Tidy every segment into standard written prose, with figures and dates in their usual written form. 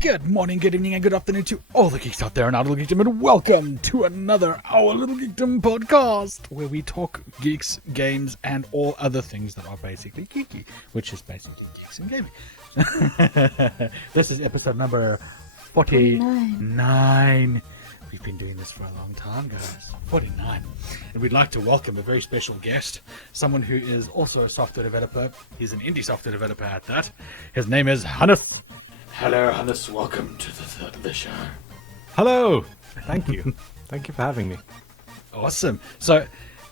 Good morning, good evening, and good afternoon to all the geeks out there and Our Little Geekdom, and welcome to another Our Little Geekdom podcast, where we talk geeks, games, and all other things that are basically geeky, which is basically geeks and gaming. This is episode number 49. We've been doing this for a long time, guys. 49. And we'd like to welcome a very special guest, someone who is also a software developer. He's an indie software developer at that. His name is Hannes. Hello, Hannes. Welcome to the third of the show. Hello. Thank you. Thank you for having me. Awesome. So,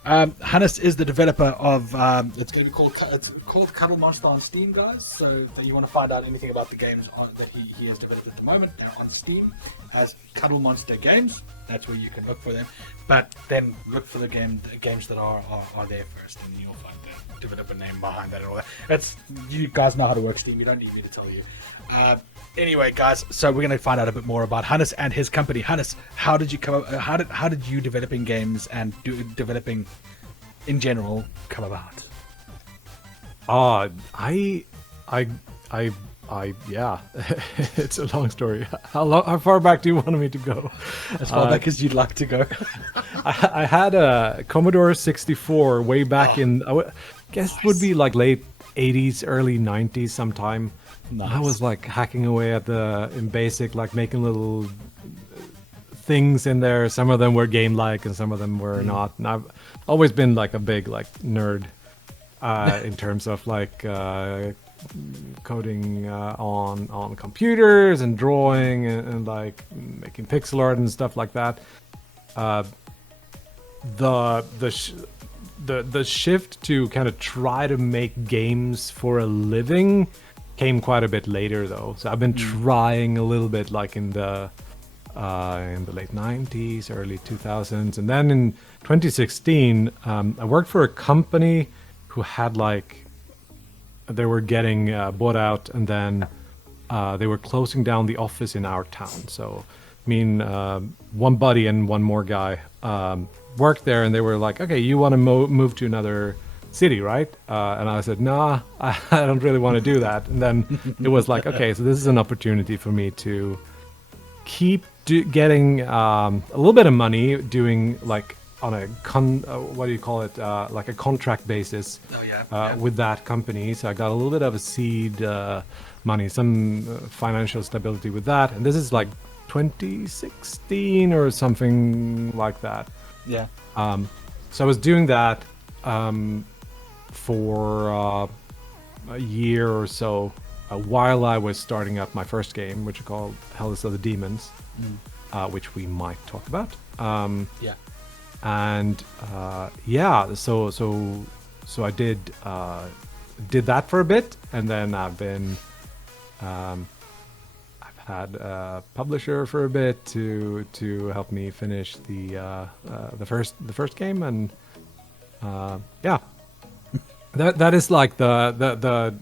Hannes is the developer of it's called Cuddle Monster on Steam, guys. So that you want to find out anything about the games that he has developed at the moment, they're on Steam as Cuddle Monster Games. That's where you can look for them. But then look for the games that are there first, and you'll find the developer name behind that and all that. You guys know how to work Steam. You don't need me to tell you. Anyway, guys, so we're going to find out a bit more about Hannes and his company. Hannes, how did you come up? How did you developing games and developing in general come about? Yeah, it's a long story. How far back do you want me to go? As far back as you'd like to go. I had a Commodore 64 way back in, guess it would be like late 80s, early 90s sometime. Nice. I was like hacking away in BASIC, like making little things in there. Some of them were game-like and some of them were not. And I've always been like a big nerd in terms of coding on computers and drawing and like making pixel art and stuff like that. The shift to kind of try to make games for a living came quite a bit later, though. So I've been trying a little bit, like in the late 90s, early 2000s, and then in 2016, I worked for a company who had they were getting bought out, and then they were closing down the office in our town. So, one buddy and one more guy worked there, and they were like, "Okay, you want to move to another city, right?" And I said, "Nah, I don't really want to do that." And then it was like, okay, so this is an opportunity for me to keep getting a little bit of money doing on a like a contract basis with that company. So I got a little bit of a seed money, some financial stability with that. And this is like 2016 or something like that. Yeah. So I was doing that for a year or so while I was starting up my first game, which is called Other Demons, which we might talk about. And so I did that for a bit, and then I've had a publisher for a bit to help me finish the first game, and that is like the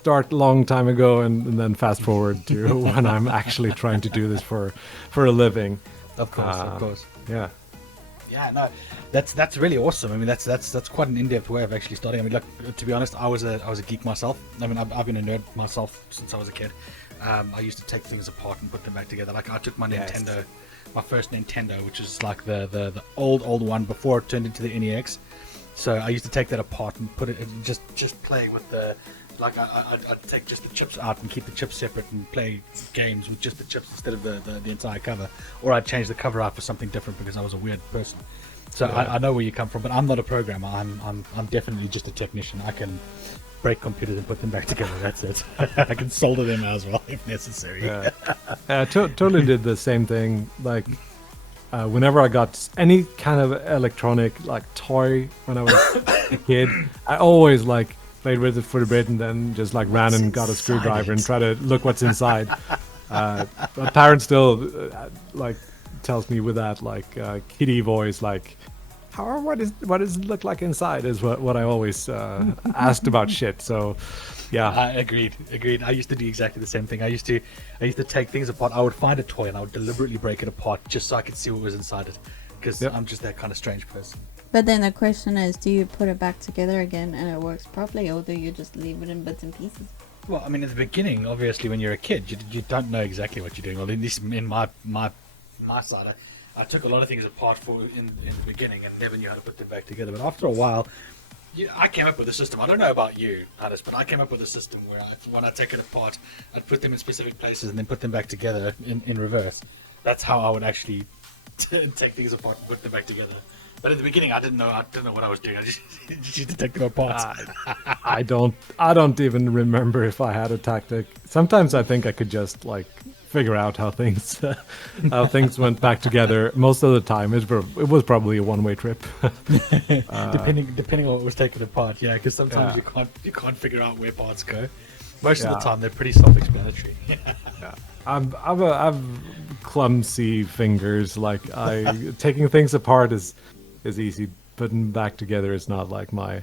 start long time ago, and then fast forward to when I'm actually trying to do this for a living. Of course. Yeah. Yeah, no, that's really awesome. I mean, that's quite an in-depth way of actually starting. I mean, to be honest, I was a geek myself. I mean, I've been a nerd myself since I was a kid. I used to take things apart and put them back together. Like I took my Nintendo, my first Nintendo, which is like the old one before it turned into the NEX. So I used to take that apart and put it and just play with the. Like I'd take just the chips out and keep the chips separate and play games with just the chips instead of the entire cover, or I'd change the cover out for something different because I was a weird person. So I know where you come from, but I'm not a programmer. I'm definitely just a technician. I can break computers and put them back together. That's it. I can solder them as well if necessary. Yeah, I totally did the same thing. Like whenever I got any kind of electronic toy when I was a kid, I always played with it for a bit and then just ran and got a screwdriver and tried to look what's inside. My parents still tells me with that kiddie voice what does it look like inside is what I always asked about shit. So yeah, agreed. I used to do exactly the same thing. I used to take things apart. I would find a toy and I would deliberately break it apart just so I could see what was inside it, because I'm just that kind of strange person. But then the question is, do you put it back together again and it works properly, or do you just leave it in bits and pieces? Well, I mean, in the beginning, obviously, when you're a kid, you don't know exactly what you're doing. Well, at least in my side, I took a lot of things apart in the beginning and never knew how to put them back together. But after a while, I came up with a system. I don't know about you, Alice, but I came up with a system where when I take it apart, I'd put them in specific places and then put them back together in reverse. That's how I would actually take things apart and put them back together. But at the beginning, I didn't know what I was doing. I just used to take them apart. I don't even remember if I had a tactic. Sometimes I think I could just like figure out how things went back together. Most of the time, it was probably a one-way trip. Depending on what was taken apart, yeah. Because sometimes you can't figure out where parts go. Most of the time, they're pretty self-explanatory. Yeah. I've clumsy fingers. Like taking things apart is easy. Putting them back together is not like my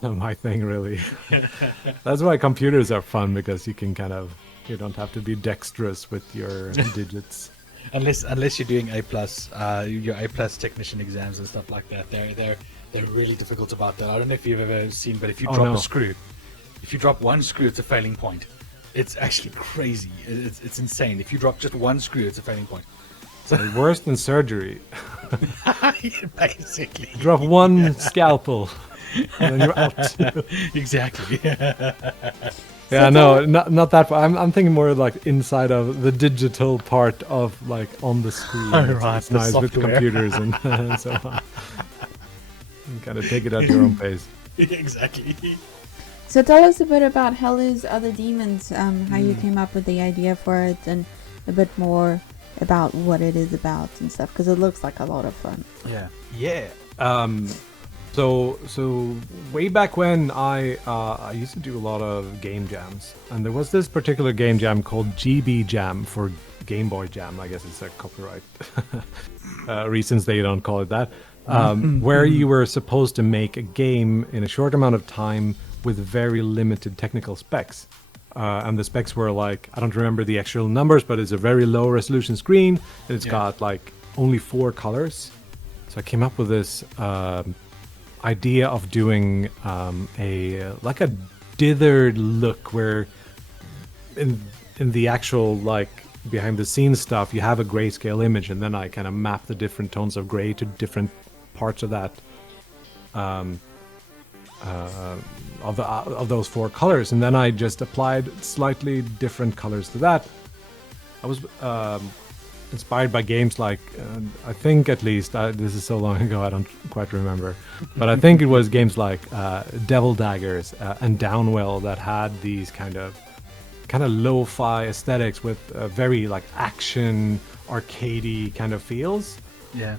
my thing really. That's why computers are fun, because you can you don't have to be dexterous with your digits. Unless you're doing your A+ technician exams and stuff like that, they're really difficult about that. I don't know if you've ever seen, but if you drop a screw, if you drop one screw, it's a failing point. It's actually crazy. It's insane. If you drop just one screw, it's a failing point. So worse than surgery. Basically. Drop one scalpel, and then you're out. Exactly. Yeah, no, not that far. I'm thinking more like inside of the digital part of like on the screen. Oh, right, it's nice with computers and so on. You kind of take it at your own pace. Exactly. So tell us a bit about Hell's Other Demons, how you came up with the idea for it, and a bit more about what it is about and stuff, because it looks like a lot of fun. Yeah. So way back when I used to do a lot of game jams, and there was this particular game jam called GB Jam for Game Boy Jam. I guess it's a copyright reasons they don't call it that. Where you were supposed to make a game in a short amount of time with very limited technical specs. And the specs were like, I don't remember the actual numbers, but it's a very low resolution screen, and it's got like only 4 colors. So I came up with this idea of doing a dithered look, where in the actual like behind the scenes stuff you have a grayscale image, and then I kind of map the different tones of gray to different parts of that of those 4 colors, and then I just applied slightly different colors to that. I was inspired by games like, I think at least, this is so long ago I don't quite remember, but I think it was games like Devil Daggers and Downwell that had these kind of lo-fi aesthetics with very like action arcadey kind of feels. Yeah.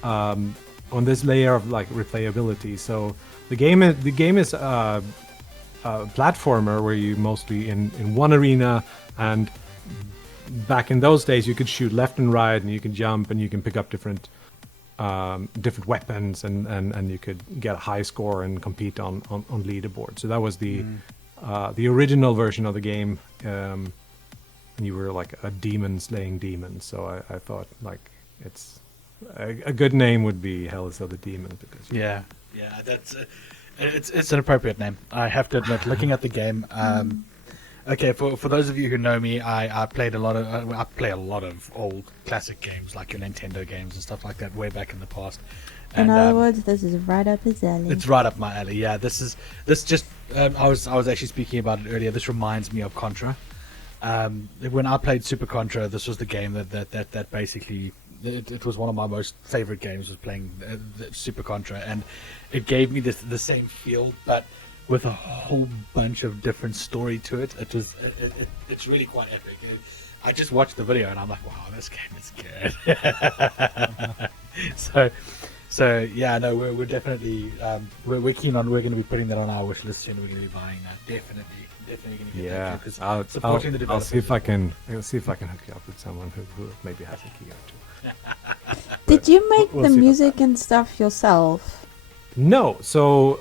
On this layer of like replayability. So the game is a platformer where you mostly in one arena, and back in those days you could shoot left and right, and you can jump, and you can pick up different weapons, and you could get a high score and compete on leaderboard. So that was the original version of the game. You were like a demon slaying demons. So I thought like it's a good name would be Hell's Other Demons, because Yeah, that's it's an appropriate name. I have to admit, looking at the game. Okay, for those of you who know me, I play a lot of old classic games like your Nintendo games and stuff like that way back in the past. In other words, this is right up his alley. It's right up my alley. Yeah, I was actually speaking about it earlier. This reminds me of Contra. When I played Super Contra, this was the game that basically it was one of my most favorite games, was playing Super Contra, and it gave me the same feel, but with a whole bunch of different story to it. It's really quite epic. I just watched the video and I'm like, wow, this game is good. So yeah, no, we're definitely we're keen on. We're going to be putting that on our wish list soon. We're going to be buying that. Definitely going to get that too, 'cause supporting the developers. I'll see if I can hook you up with someone who maybe has a key or two. Did you make the music and stuff yourself? No. So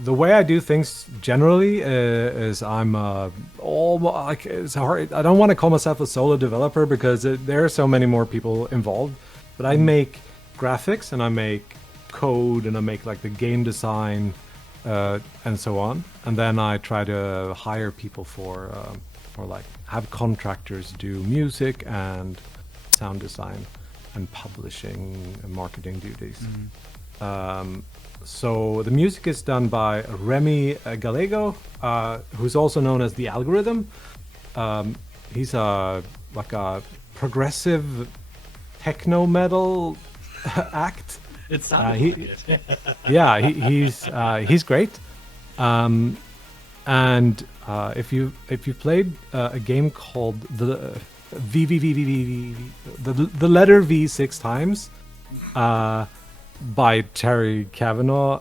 the way I do things generally is I'm it's hard. I don't want to call myself a solo developer because there are so many more people involved. But I make graphics, and I make code, and I make like the game design, and so on. And then I try to hire people for or like have contractors do music and sound design and publishing and marketing duties. So the music is done by Remy Gallego, who's also known as The Algorithm. He's like a progressive techno metal act. It sounds like it. Yeah, he's great. And if you played a game called the the letter V 6 times by Terry Kavanagh,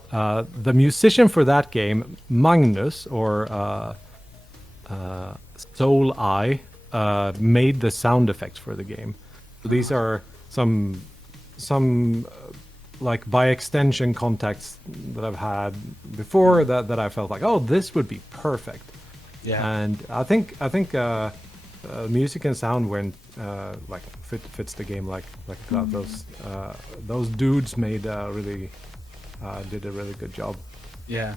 the musician for that game, Magnus or Soul Eye, made the sound effects for the game. So these are some like by extension contacts that I've had before that I felt like, oh, this would be perfect. Yeah. And I think music and sound went like fits the game like a glove. Those dudes made did a really good job. Yeah.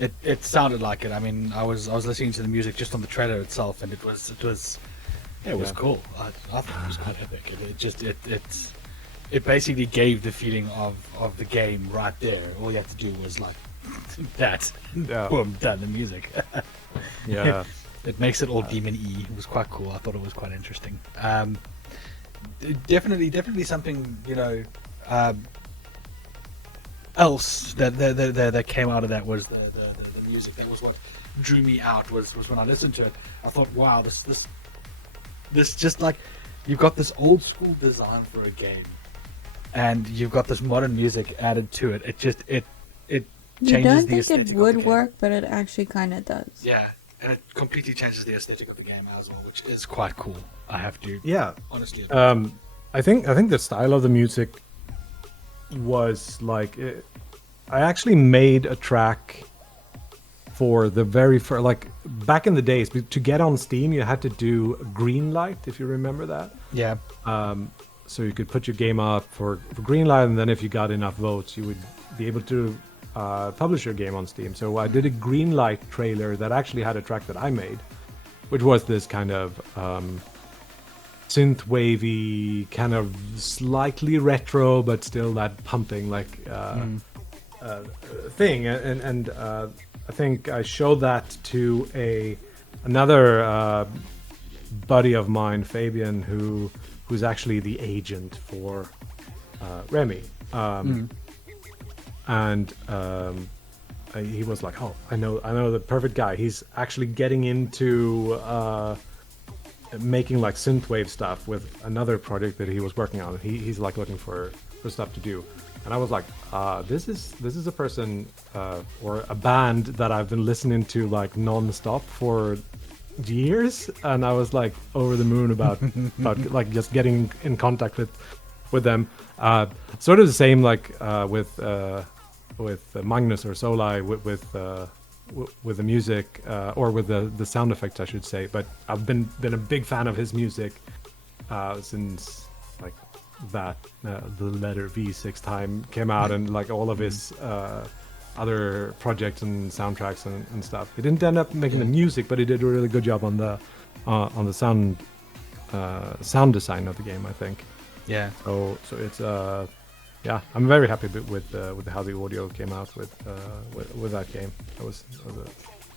It sounded like it. I mean, I was listening to the music just on the trailer itself, and it was cool. I thought it was quite epic. It basically gave the feeling of the game right there. All you have to do was like that. Yeah. Boom, done the music. Yeah. It makes it all demon-y. It was quite cool. I thought it was quite interesting. Definitely something, else that came out of that was the music. That was what drew me out. Was when I listened to it. I thought, wow, this just like, you've got this old school design for a game, and you've got this modern music added to it. It just it You changes don't the think aesthetic it of would the game. work, but it actually kind of does. Yeah, and it completely changes the aesthetic of the game as well, which is quite cool. I have to honestly admit. I think the style of the music was like I actually made a track for the very first, like back in the days, to get on Steam you had to do a green light, if you remember that. Yeah. So you could put your game up for green light, and then if you got enough votes you would be able to publish your game on Steam. So I did a green light trailer that actually had a track that I made, which was this kind of synth wavy, kind of slightly retro but still that pumping like thing. And I think I showed that to another buddy of mine, Fabian, who's actually the agent for Remy. And he was like, "Oh, I know the perfect guy. He's actually getting into making like synthwave stuff with another project that he was working on. He's like looking for stuff to do." And I was like, "This is a person or a band that I've been listening to like non-stop for years," and I was like over the moon about like just getting in contact with them. Sort of the same like with Magnus or Solai with the music or with the sound effects, I should say. But I've been a big fan of his music since like that the letter V6 time came out, and like all of his other projects and soundtracks and stuff. He didn't end up making the music, but he did a really good job on the sound design of the game, I think. Yeah. So it's yeah, I'm very happy with how the audio came out with that game. That was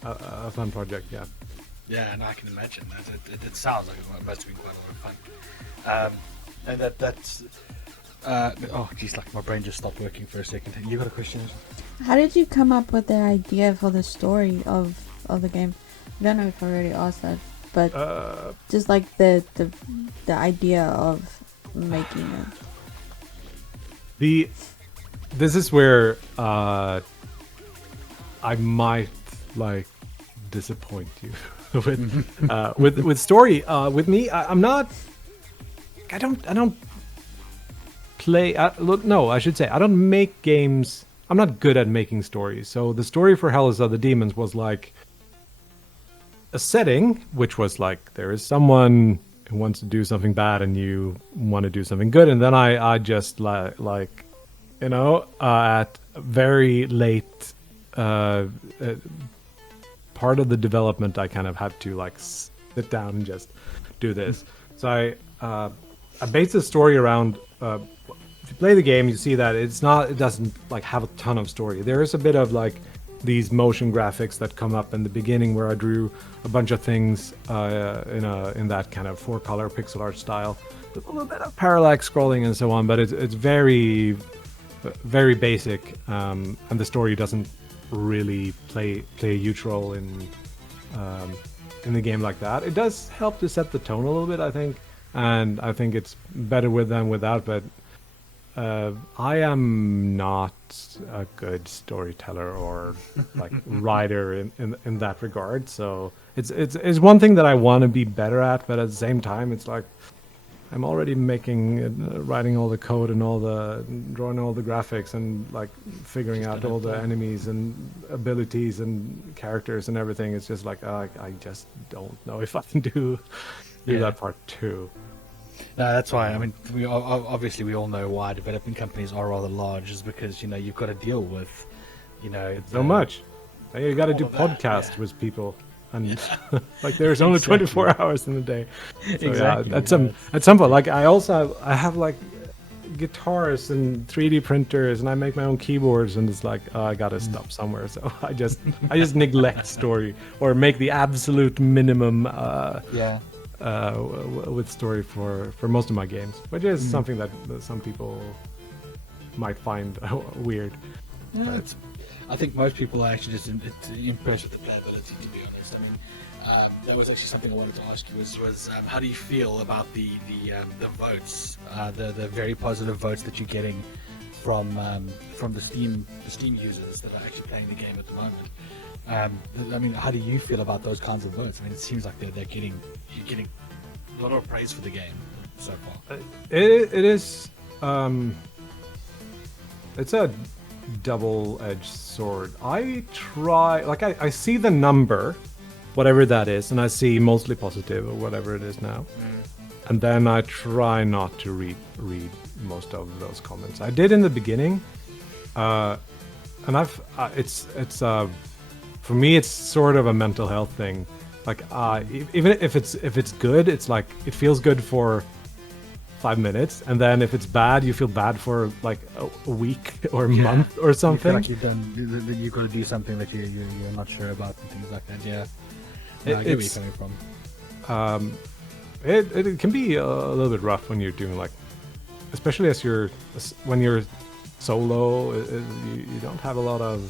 a fun project. Yeah. Yeah, and I can imagine that. It sounds like it must have been quite a lot of fun. And that's oh geez, like my brain just stopped working for a second. You got a question? How did you come up with the idea for the story of the game? I don't know if I already asked that, but just like the idea of making it. This is where I might like disappoint you with story. With me, I'm not. I don't play. No, I should say I don't make games. I'm not good at making stories. So the story for Hell is Other Demons was like a setting, which was like there is someone who wants to do something bad and you want to do something good, and then I just like at very late part of the development, I kind of had to like sit down and just do this. So I based the story around. If you play the game, you see that it doesn't like have a ton of story. There is a bit of like these motion graphics that come up in the beginning where I drew a bunch of things in that kind of 4-color pixel art style. With a little bit of parallax scrolling and so on, but it's very, very basic, and the story doesn't really play a huge role in the game like that. It does help to set the tone a little bit, I think, and I think it's better with than without, but I am not a good storyteller or like writer in that regard. So it's one thing that I want to be better at, but at the same time, it's like I'm already writing all the code and drawing all the graphics and like figuring out all the enemies and abilities and characters and everything. It's just like I just don't know if I can do that part too. No, that's why. I mean, we all know why developing companies are rather large, is because you've got to deal with, so much. You got to do podcasts with people, and like there's only 24 hours in the day. So, exactly. At some point, like I have like guitars and 3D printers, and I make my own keyboards, and it's like I gotta stop somewhere. So I just neglect story or make the absolute minimum. With story for most of my games, which is something that some people might find weird. Yeah, I think most people are actually just impressed with the playability, to be honest. I mean, that was actually something I wanted to ask you was how do you feel about the votes, the very positive votes that you're getting from the Steam users that are actually playing the game at the moment? I mean, how do you feel about those kinds of votes? I mean, it seems like you're getting a lot of praise for the game so far. It is. It's a double-edged sword. I try, like, I see the number, whatever that is, and I see mostly positive or whatever it is now, and then I try not to read most of those comments. I did in the beginning, and it's for me, it's sort of a mental health thing. Like, even if it's good, it's like it feels good for 5 minutes, and then if it's bad, you feel bad for like a week or a month or something. You feel like you've got to do something that you're not sure about and things like that. Yeah, I get where you're coming from. It can be a little bit rough when you're doing like, especially when you're solo. You don't have a lot of.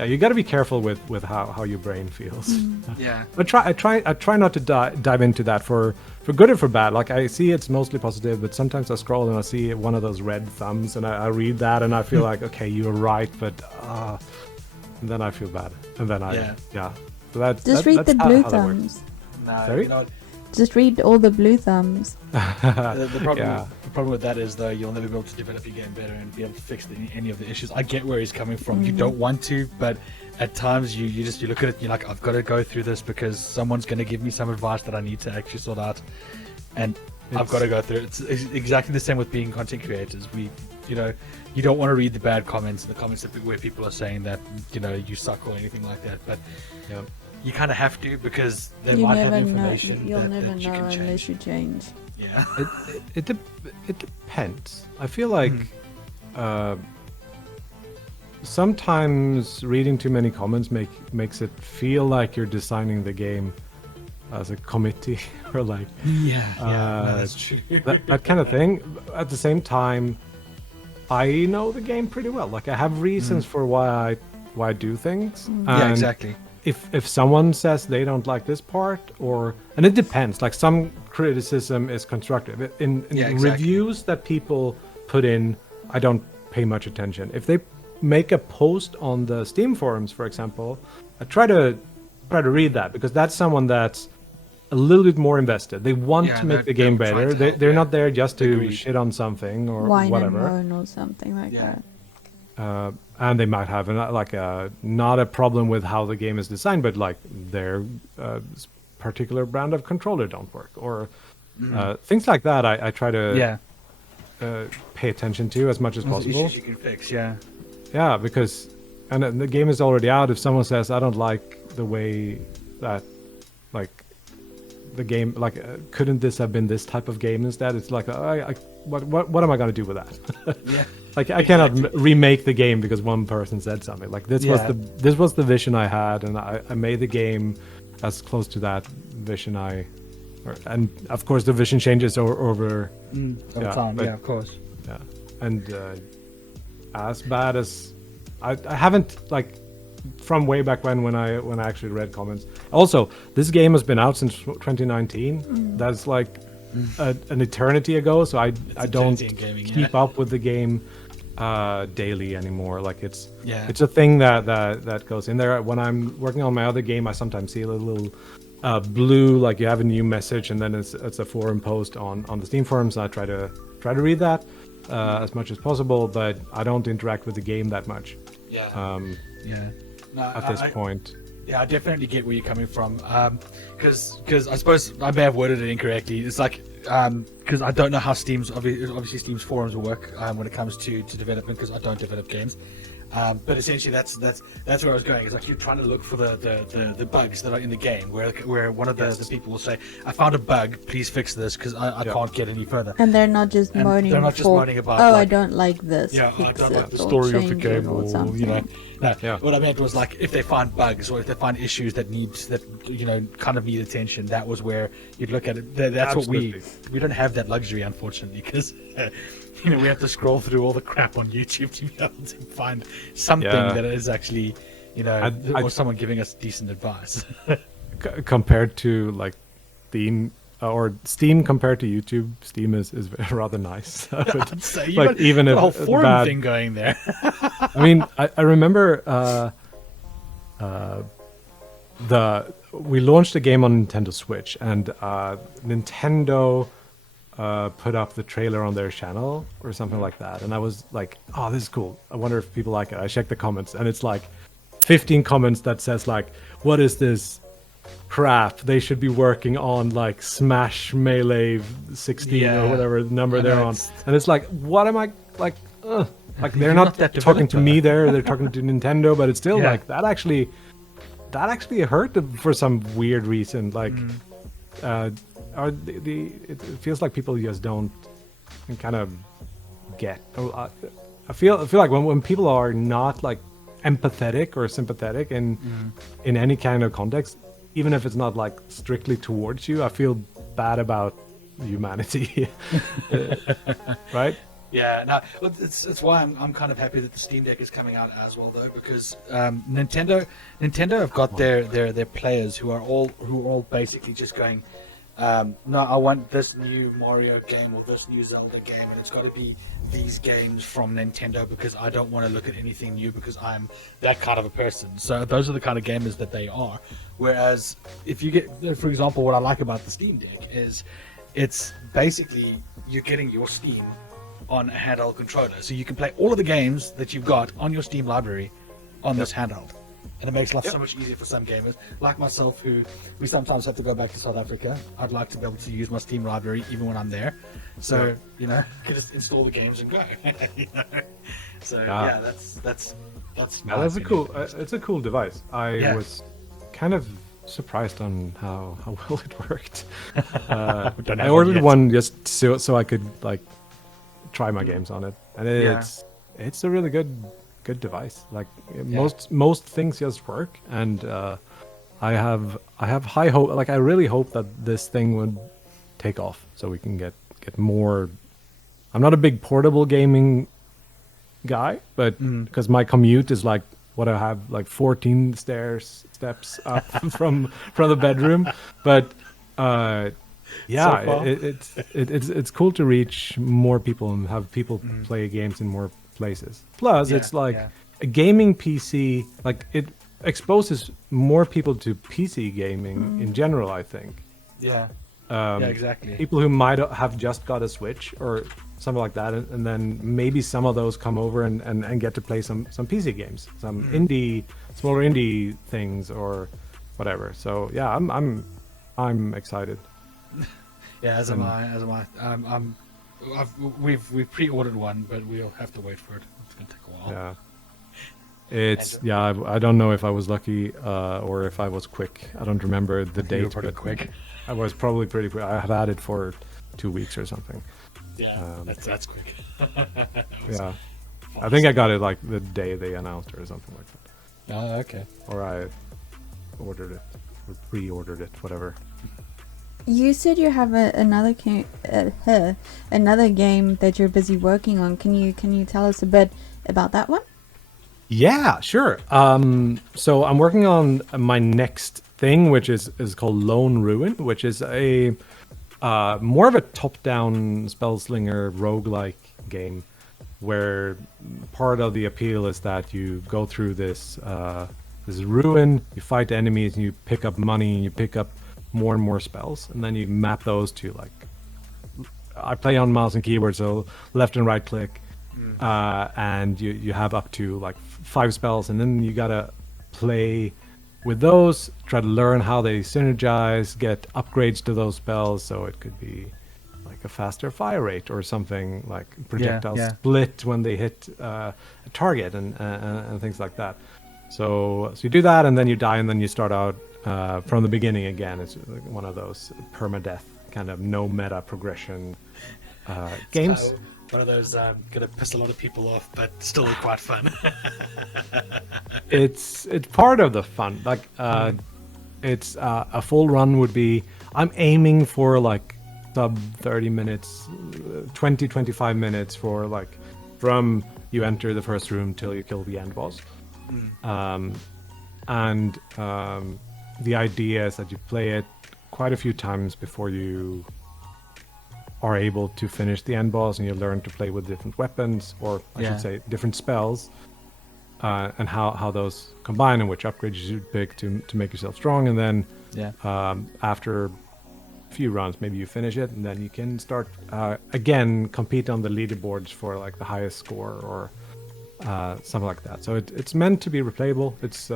You got to be careful with how your brain feels. Yeah. I try not to dive into that for good or for bad. Like, I see it's mostly positive, but sometimes I scroll and I see one of those red thumbs, and I read that and I feel like, okay, you're right, but and then I feel bad, and then So just read the blue thumbs. No, sorry? Just read all the blue thumbs. The problem with that is, though, you'll never be able to develop your game better and be able to fix any of the issues. I get where he's coming from. You don't want to, but at times you look at it, you're like, I've got to go through this because someone's going to give me some advice that I need to actually sort out, and I've got to go through it. It's exactly the same with being content creators. You don't want to read the bad comments, the comments where people are saying that you suck or anything like that, but you kind of have to, because they might have information you'll that never you know can change. unless you change. Yeah. It depends. I feel like sometimes reading too many comments makes it feel like you're designing the game as a committee or like that's true. that kind of thing. At the same time, I know the game pretty well. Like, I have reasons for why I do things. Yeah, exactly. If someone says they don't like this part, and it depends, like some criticism is constructive. In reviews that people put in, I don't pay much attention. If they make a post on the Steam forums, for example, I try to read that, because that's someone that's a little bit more invested. They want to make the game better. They're not there just to shit on something or whatever. Whine and moan or something like that. And they might have not a problem with how the game is designed, but like their particular brand of controller don't work, or things like that. I try to pay attention to as much as possible. Issues you can fix, because and the game is already out. If someone says I don't like the way that like the game, like couldn't this have been this type of game instead? It's like what am I gonna do with that? Yeah. Like I cannot remake the game because one person said something. Like this was the vision I had, and I made the game as close to that vision and of course the vision changes over time. but, Yeah, of course. yeah, and as bad as I haven't like from way back when I actually read comments. Also, this game has been out since 2019. That's like an eternity ago. So I don't keep up with the game daily anymore. Like it's a thing that goes in there. When I'm working on my other game, I sometimes see a little blue, like you have a new message, and then it's a forum post on the Steam forums. And I try to read that as much as possible, but I don't interact with the game that much. At this point. Yeah, I definitely get where you're coming from. Because I suppose I may have worded it incorrectly. It's like because I don't know how obviously Steam's forums will work when it comes to development, because I don't develop games. But essentially, that's where I was going. Is like you're trying to look for the bugs that are in the game, where one of the people will say, "I found a bug. Please fix this because I can't get any further." And they're not just moaning. They're not just moaning about. Oh, I don't like this. Yeah, I don't like the or story of the change it game, or or something. What I meant was like if they find bugs or if they find issues that kind of need attention. That was where you'd look at it. That's Absolutely. what we don't have that luxury, unfortunately, because. We have to scroll through all the crap on YouTube to be able to find something that is actually, or someone giving us decent advice. Compared to like Steam compared to YouTube, Steam is rather nice. I'd say you like got, even got if a whole forum bad, thing going there. I mean, I remember we launched a game on Nintendo Switch, and Nintendo put up the trailer on their channel or something like that, and I was like, oh, this is cool, I wonder if people like it. I checked the comments, and it's like 15 comments that says like, what is this crap, they should be working on like Smash Melee 16 or whatever number they're on. And it's like, what am I like, like they're not talking to me they're talking to Nintendo, but it's still like that actually hurt for some weird reason. Like it feels like people just don't kind of get. I feel like when people are not like empathetic or sympathetic in any kind of context, even if it's not like strictly towards you, I feel bad about humanity. Right? Yeah, no, it's why I'm kind of happy that the Steam Deck is coming out as well, though, because Nintendo have got their players who are all basically just going, no, I want this new Mario game or this new Zelda game, and it's got to be these games from Nintendo because I don't want to look at anything new because I'm that kind of a person. So those are the kind of gamers that they are. Whereas if you get, for example, what I like about the Steam Deck is it's basically you're getting your Steam on a handheld controller, so you can play all of the games that you've got on your Steam library on this handheld. And it makes life so much easier for some gamers, like myself, who we sometimes have to go back to South Africa. I'd like to be able to use my Steam library even when I'm there. So, can just install the games and go. So, that's a cool. It's a cool device. I was kind of surprised on how well it worked. I ordered one just so I could like try my games on it, and it's a really good device. Like most things just work, and I have high hope. Like I really hope that this thing would take off, so we can get more. I'm not a big portable gaming guy, but because my commute is like what I have, like 14 steps up from the bedroom, but it's cool to reach more people and have people play games in more places. Plus, it's like a gaming PC, like it exposes more people to PC gaming in general, I think. Yeah, exactly. People who might have just got a Switch or something like that, and then maybe some of those come over and get to play some PC games, some smaller indie things or whatever. So yeah, I'm excited. Yeah, as am I. We've pre-ordered one, but we'll have to wait for it. It's gonna take a while. Yeah. It's I don't know if I was lucky or if I was quick. I don't remember the date. You were pretty but quick. I was probably pretty quick. I have had it for 2 weeks or something. Yeah, that's quick. Yeah, I think I got it like the day they announced it or something like that. Oh, okay. Or I ordered it or pre-ordered it, whatever. You said you have another another game that you're busy working on. Can you tell us a bit about that one? Yeah, sure. So I'm working on my next thing, which is called Lone Ruin, which is a more of a top-down spellslinger roguelike game, where part of the appeal is that you go through this ruin, you fight enemies, and you pick up money, and you pick up more and more spells, and then you map those to like. I play on mouse and keyboard, so left and right click. And you have up to like 5 spells, and then you gotta play with those, try to learn how they synergize, get upgrades to those spells, so it could be like a faster fire rate or something, like projectiles split when they hit a target and things like that. So you do that, and then you die, and then you start out from the beginning again. It's one of those permadeath kind of no meta progression games. One of those gonna piss a lot of people off, but still quite fun. It's part of the fun. Like it's a full run would be. I'm aiming for like sub 30 minutes, 20-25 minutes for like from you enter the first room till you kill the end boss. The idea is that you play it quite a few times before you are able to finish the end boss, and you learn to play with different weapons, or I should say different spells, and how those combine and which upgrades you should pick to make yourself strong. And then after a few runs, maybe you finish it, and then you can start again compete on the leaderboards for like the highest score or something like that. So it's meant to be replayable. It's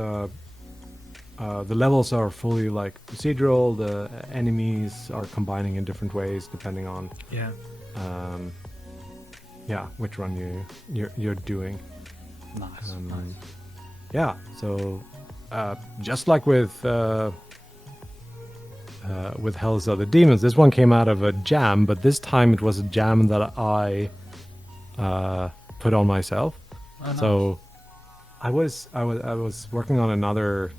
the levels are fully like procedural. The enemies are combining in different ways depending on which run you're doing. Nice. Yeah. So just like with Hell's Other Demons, this one came out of a jam, but this time it was a jam that I put on myself. Oh, nice. So I was working on another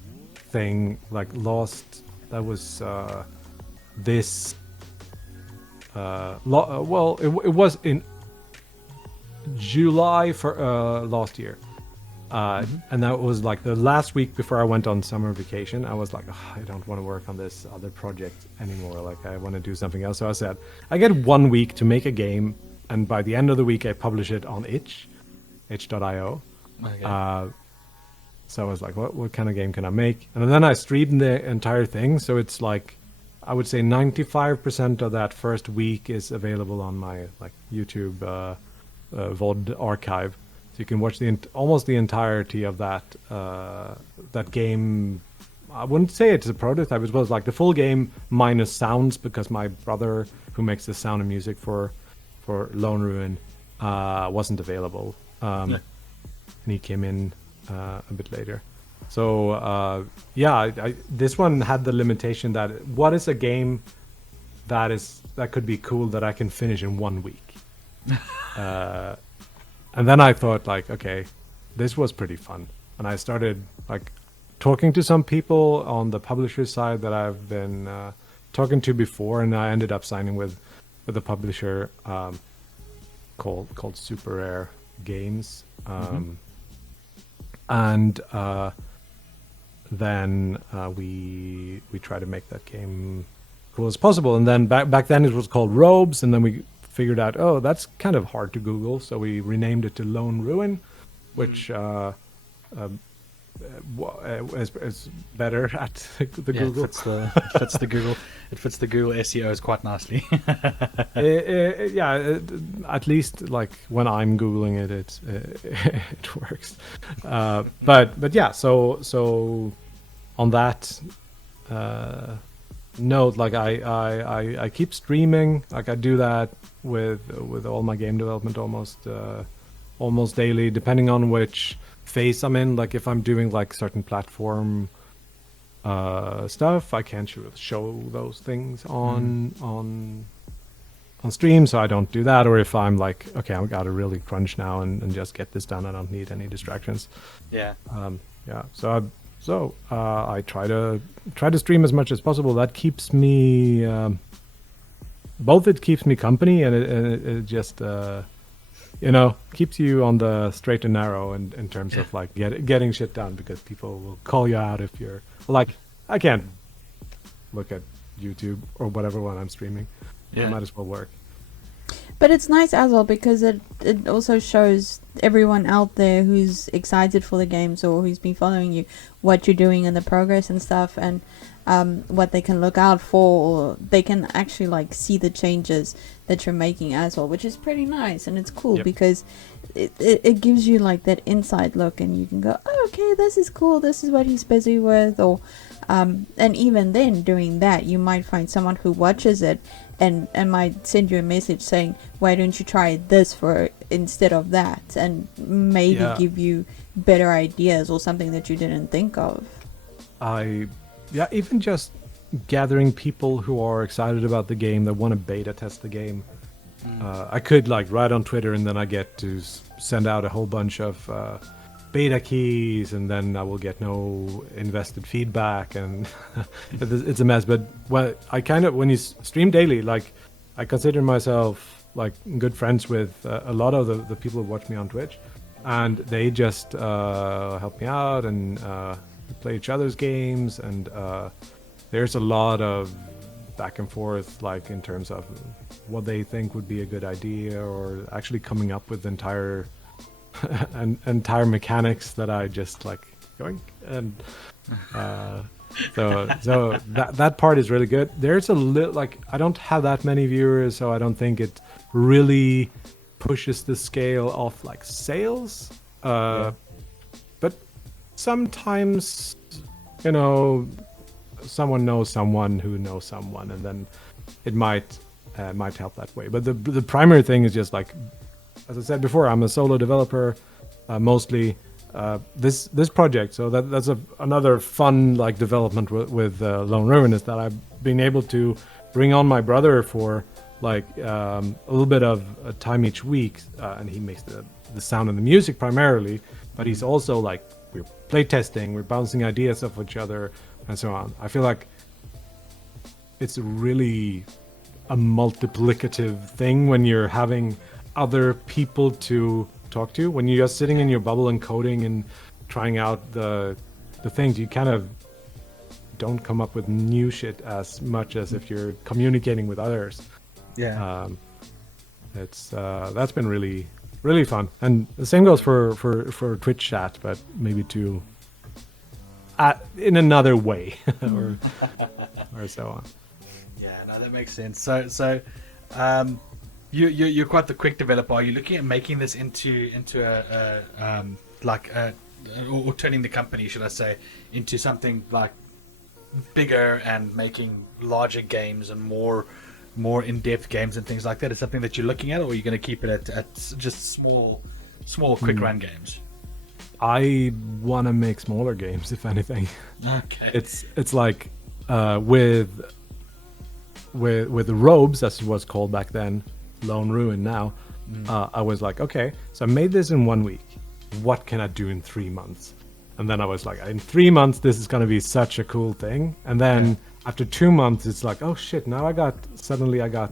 thing like Lost. That was this. It was in July for last year, and that was like the last week before I went on summer vacation. I was like, I don't want to work on this other project anymore. Like I want to do something else. So I said, I get 1 week to make a game, and by the end of the week, I publish it on itch.io. Okay. So I was like, what kind of game can I make? And then I streamed the entire thing. So it's like, I would say 95% of that first week is available on my like YouTube VOD archive. So you can watch almost the entirety of that game. I wouldn't say it's a prototype. It was like the full game minus sounds, because my brother, who makes the sound and music for Lone Ruin, wasn't available. And he came in a bit later. So this one had the limitation that what is a game that could be cool that I can finish in 1 week. And then I thought like, okay, this was pretty fun, and I started like talking to some people on the publisher side that I've been talking to before, and I ended up signing with a publisher called Super Rare Games. And then we try to make that game cool as possible. And then back then it was called Robes, and then we figured out, oh, that's kind of hard to Google, so we renamed it to Lone Ruin, which is better at the Google. It fits the Google. It fits the Google SEOs quite nicely. At least like when I'm Googling it, it works. But yeah, so on that note, like I keep streaming. Like I do that with all my game development almost daily, depending on which phase I'm in. Like if I'm doing like certain platform stuff, I can't show those things on stream, so I don't do that. Or if I'm like, okay, I've got to really crunch now and just get this done, I don't need any distractions. Yeah. Yeah. So I try to stream as much as possible. That keeps me both. It keeps me company, and it just keeps you on the straight and narrow in terms of like getting shit done, because people will call you out if you're like, I can't look at YouTube or whatever when I'm streaming. Yeah. It might as well work. But it's nice as well because it also shows everyone out there who's excited for the games or who's been following you what you're doing and the progress and stuff, and what they can look out for, or they can actually like see the changes that you're making as well, which is pretty nice. And it's cool because it gives you like that inside look, and you can go, oh, okay, this is cool, this is what he's busy with. Or and even then, doing that, you might find someone who watches it and might send you a message saying, why don't you try this instead of that, and maybe give you better ideas or something that you didn't think of. Even just gathering people who are excited about the game, that want to beta test the game. I could like write on Twitter, and then I get to send out a whole bunch of beta keys, and then I will get no invested feedback, and it's a mess. But when you stream daily, like I consider myself like good friends with a lot of the people who watch me on Twitch, and they just help me out and play each other's games, and there's a lot of back and forth, like in terms of what they think would be a good idea, or actually coming up with entire mechanics that I just like going, and so that part is really good. There's a little, like, I don't have that many viewers, so I don't think it really pushes the scale of like sales, but sometimes someone knows someone who knows someone, and then it might help that way. But the primary thing is just like, as I said before, I'm a solo developer, mostly. This project, so that's another fun like development with Lone Ruin, is that I've been able to bring on my brother for like a little bit of time each week, and he makes the sound and the music primarily, but he's also like, we're playtesting, we're bouncing ideas off each other, and so on. I feel like it's really a multiplicative thing when you're having other people to talk to. When you're just sitting in your bubble and coding and trying out the things, you kind of don't come up with new shit as much as if you're communicating with others. It's that's been really fun, and the same goes for Twitch chat, but maybe in another way or so on. Yeah, no, that makes sense. So you're quite the quick developer. Are you looking at making this into or turning the company, should I say, into something like bigger and making larger games and more in-depth games and things like that? Is something that you're looking at, or are you going to keep it at just small quick run games? I want to make smaller games, if anything. Okay. It's like with the Robes, as it was called back then, Lone Ruin now, I was like, okay, so I made this in 1 week. What can I do in 3 months? And then I was like, in 3 months, this is going to be such a cool thing. And then after 2 months, it's like, oh shit, now I got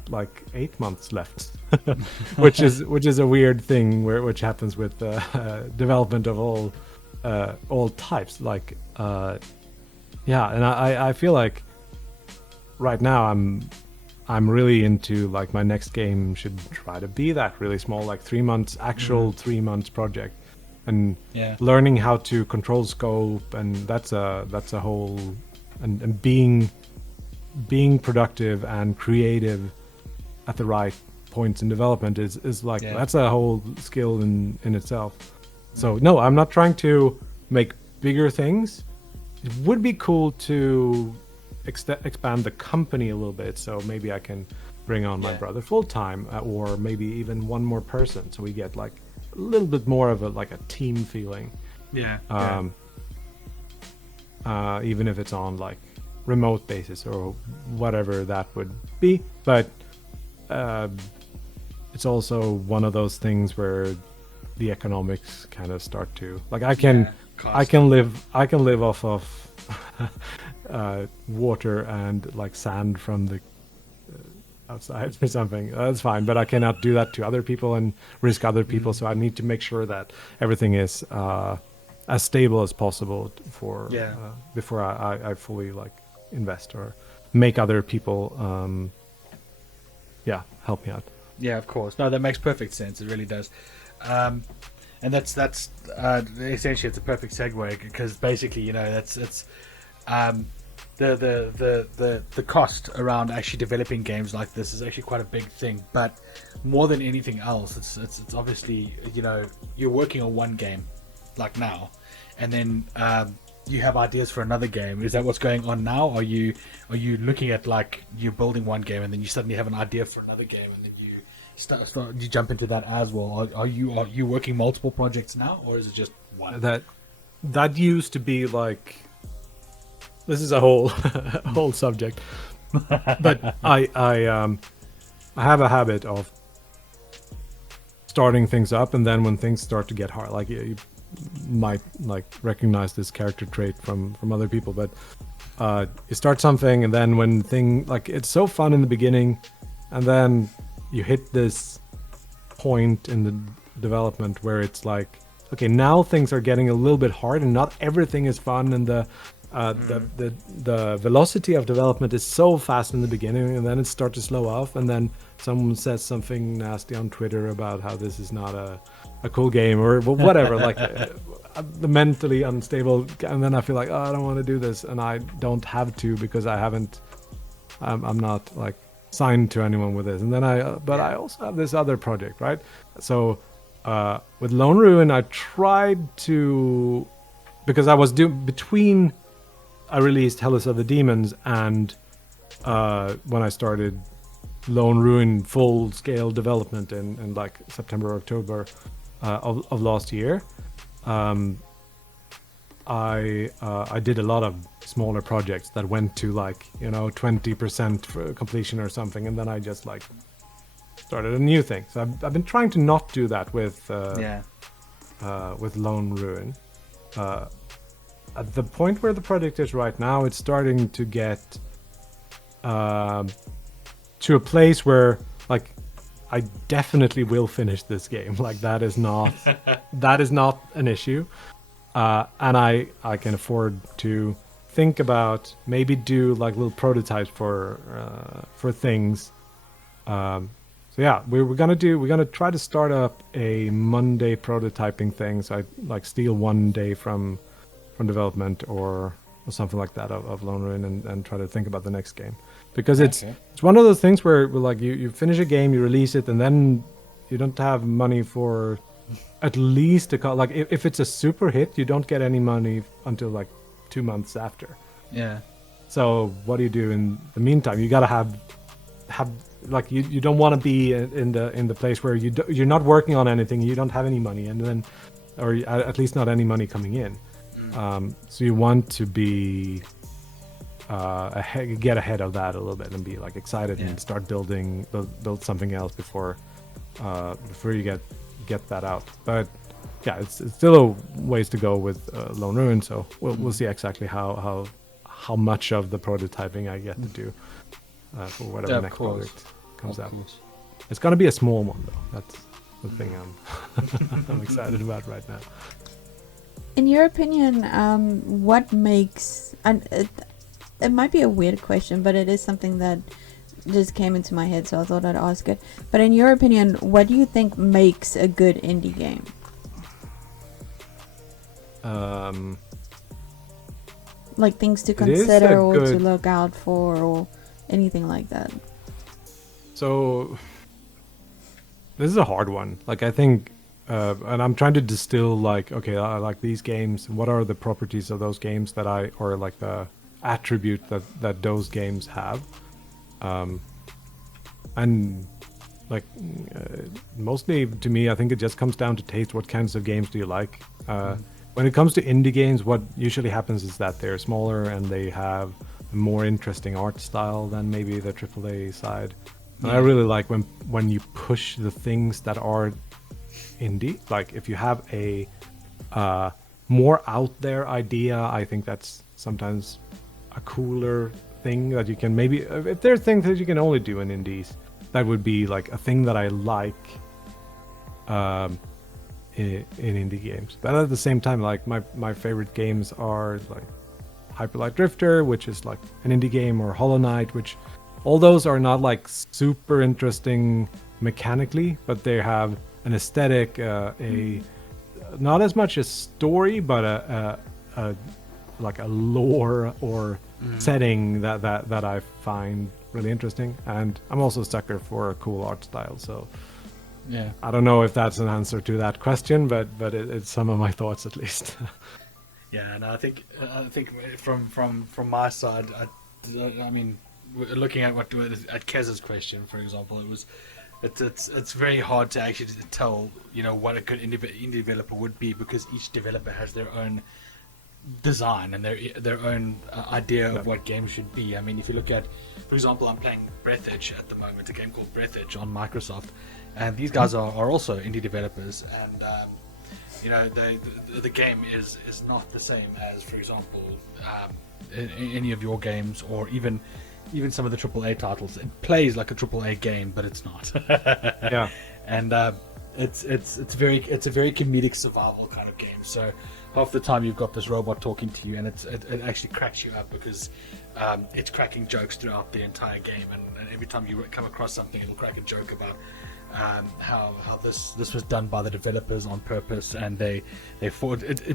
like 8 months left, which is a weird thing which happens with development of all types. Like, and I feel like right now I'm really into like my next game should try to be that really small, like 3 months, actual 3 months project, and learning how to control scope, and that's a whole, and being productive and creative at the right points in development is like that's a whole skill in itself. So no, I'm not trying to make bigger things. It would be cool to expand the company a little bit, so maybe I can bring on my brother full time, or maybe even one more person, so we get like a little bit more of a team feeling. Yeah. Even if it's on like remote basis or whatever that would be. But it's also one of those things where the economics kind of start to like I can live off of water and like sand from the outside or something. That's fine, but I cannot do that to other people and risk other people. So I need to make sure that everything is as stable as possible for before I fully like invest or make other people help me out. Yeah, of course. No, that makes perfect sense. It really does. And that's essentially it's a perfect segue because basically, it's the cost around actually developing games like this is actually quite a big thing. But more than anything else, it's obviously you're working on one game like now, and then you have ideas for another game. Is that what's going on now? Are you looking at like you're building one game and then you suddenly have an idea for another game and then you you jump into that as well? Are you working multiple projects now, or is it just one? That used to be like this is a whole whole subject, but I have a habit of starting things up, and then when things start to get hard, like you might like recognize this character trait from other people, but you start something, and then when like it's so fun in the beginning, and then you hit this point in the development where it's like, okay, now things are getting a little bit hard and not everything is fun, and the velocity of development is so fast in the beginning, and then it starts to slow off, and then someone says something nasty on Twitter about how this is not a cool game or whatever, like the mentally unstable, and then I feel like, oh, I don't want to do this, and I don't have to because I'm not like signed to anyone with this, and then I also have this other project, right? So with Lone Ruin, I tried to, because I was between I released Hellas of the Demons and when I started Lone Ruin full scale development in like September or October of last year, I did a lot of smaller projects that went to like 20% for completion or something, and then I just like started a new thing. So I've been trying to not do that with Lone Ruin. At the point where the project is right now, it's starting to get to a place where like I definitely will finish this game. Like that is not an issue. And I can afford to think about maybe do like little prototypes for things. So yeah, we're gonna try to start up a Monday prototyping thing. So I like steal one day from development or something like that of Lone Ruin and try to think about the next game, because it's one of those things where like you finish a game, you release it, and then you don't have money for at least like if it's a super hit, you don't get any money until like 2 months after. Yeah. So what do you do in the meantime? You gotta have like you don't want to be in the place where you're not working on anything, you don't have any money, and then or at least not any money coming in. So you want to be get ahead of that a little bit and be like excited and start build something else before you get that out. But yeah, it's still a ways to go with Lone Ruin, so we'll see exactly how much of the prototyping I get to do for whatever next project comes out. It's gonna be a small one though. That's the thing I'm excited about right now. In your opinion, what makes, and it might be a weird question, but it is something that just came into my head, so I thought I'd ask it. But in your opinion, what do you think makes a good indie game? Like things to consider or to look out for or anything like that. So this is a hard one. Like I think, and I'm trying to distill like, okay, I like these games. What are the properties of those games or like the attribute that those games have? And like mostly to me, I think it just comes down to taste. What kinds of games do you like? when it comes to indie games, what usually happens is that they're smaller and they have a more interesting art style than maybe the AAA side. And I really like when you push the things that are indie. Like if you have a more out there idea, I think that's sometimes a cooler thing that you can maybe, if there's things that you can only do in indies, that would be like a thing that I like in indie games. But at the same time, like my favorite games are like Hyper Light Drifter, which is like an indie game, or Hollow Knight, which all those are not like super interesting mechanically, but they have an aesthetic, a not as much a story, but a like a lore or setting that I find really interesting. And I'm also a sucker for a cool art style, so Yeah. I don't know if that's an answer to that question, but it's some of my thoughts at least. Yeah, and I think from my side, I mean, looking at at Kez's question, for example, it's very hard to actually tell, you know, what a good indie developer would be, because each developer has their own design and their own idea of what games should be. I mean, if you look at, for example, I'm playing Breath Edge at the moment, a game called Breath Edge on Microsoft, and these guys are also indie developers, and you know, the game is not the same as, for example, any of your games, or even some of the AAA titles. It plays like a AAA game, but it's not. Yeah. And it's a very comedic survival kind of game. So half the time you've got this robot talking to you, and it actually cracks you up, because it's cracking jokes throughout the entire game, and every time you come across something, it'll crack a joke about how this was done by the developers on purpose, and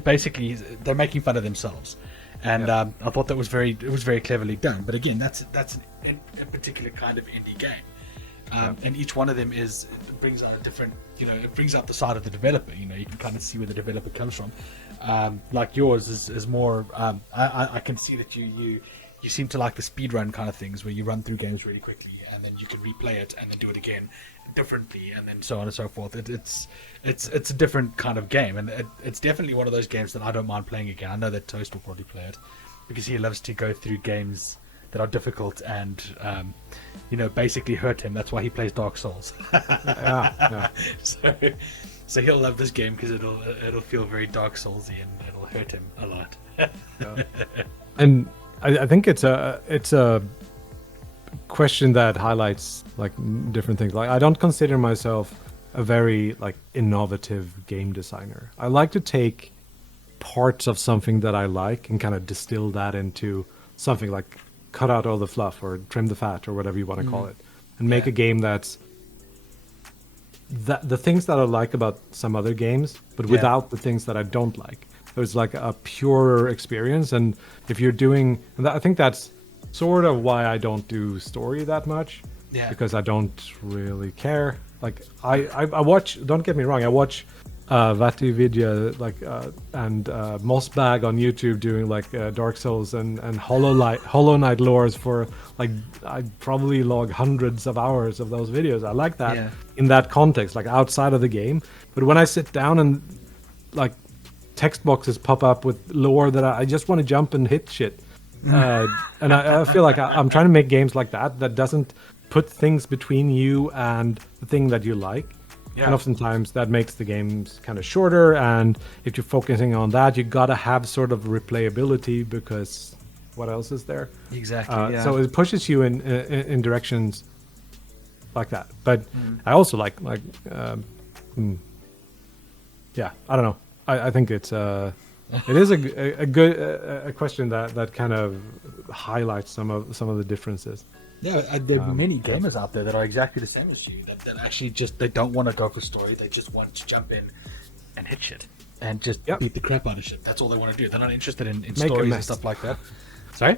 basically they're making fun of themselves. And I thought that was very cleverly done. But again, that's a particular kind of indie game. And each one of them brings out a different, you know, it brings out the side of the developer. You know, you can kind of see where the developer comes from. Like yours is more. I can see that you seem to like the speedrun kind of things, where you run through games really quickly, and then you can replay it and then do it again differently, and then so on and so forth. It's a different kind of game, and it's definitely one of those games that I don't mind playing again. I know that Toast will probably play it, because he loves to go through games that are difficult and you know, basically hurt him. That's why he plays Dark Souls. Yeah. So he'll love this game, because it'll feel very Dark Soulsy, and it'll hurt him a lot. Yeah. And I think it's a question that highlights like different things. Like, I don't consider myself a very like innovative game designer. I like to take parts of something that I like and kind of distill that into something, like cut out all the fluff or trim the fat or whatever you want to call it, and make a game that's the things that I like about some other games, but without the things that I don't like. So it's like a purer experience. And if you're doing, I think that's sort of why I don't do story that much, because I don't really care. Like I watch, don't get me wrong, I watch Vati Vidya and Mossbag on YouTube doing like Dark Souls and Hollow Knight lores for like, I probably log hundreds of hours of those videos. I like that in that context, like outside of the game. But when I sit down and like text boxes pop up with lore that I just want to jump and hit shit. And I feel like I'm trying to make games like that doesn't put things between you and the thing that you like. Yeah. And oftentimes that makes the games kind of shorter, and if you're focusing on that, you gotta have sort of replayability, because what else is there? Exactly. So it pushes you in directions like that. But I also like I don't know. I think it is a good question that kind of highlights some of the differences. Yeah, there are many gamers out there that are exactly the same as you. That actually they don't want to go for story. They just want to jump in and hit shit and just beat the crap out of shit. That's all they want to do. They're not interested in stories and stuff like that. Sorry?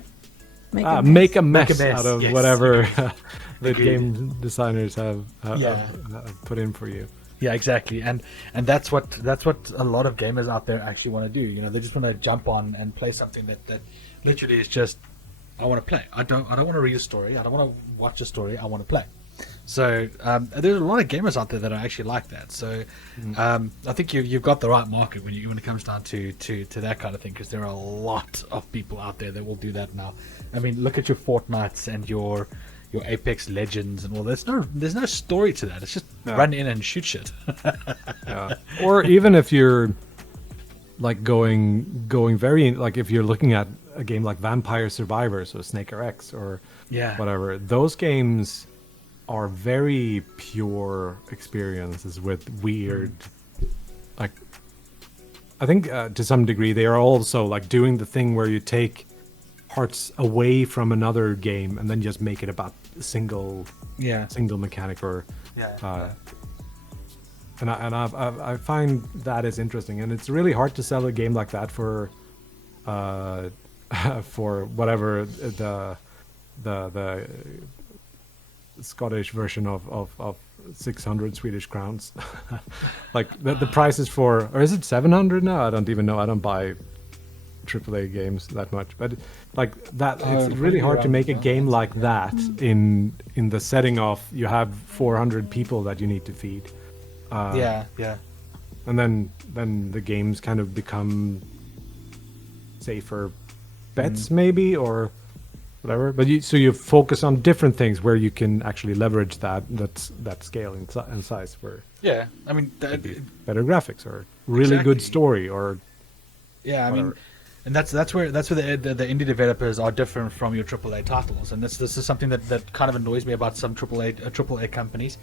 Make a mess out of whatever the Agreed. game designers have put in for you. Yeah, exactly, and that's what a lot of gamers out there actually want to do. You know, they just want to jump on and play something that literally is just, I want to play. I don't want to read a story. I don't want to watch a story. I want to play. So there's a lot of gamers out there that are actually like that. So I think you've got the right market when it comes down to that kind of thing, because there are a lot of people out there that will do that now. I mean, look at your Fortnites and your Apex Legends and all. There's no story to that. It's just run in and shoot shit. Or even if you're like going very, like if you're looking at a game like Vampire Survivors or Snake RX or whatever, those games are very pure experiences with weird, like, I think to some degree they are also like doing the thing where you take parts away from another game and then just make it about a single mechanic or and I find that is interesting, and it's really hard to sell a game like that for for whatever the Scottish version of 600 Swedish crowns. Like the price is for, or is it 700 now? I don't even know. I don't buy AAA games that much, but like that, it's really hard to make a game like that in the setting of you have 400 people that you need to feed. And then the games kind of become safer bets maybe, or whatever, but you focus on different things where you can actually leverage that scale and size for I mean better graphics or really good story or I mean, and that's where the indie developers are different from your AAA titles, and this is something that kind of annoys me about some AAA companies.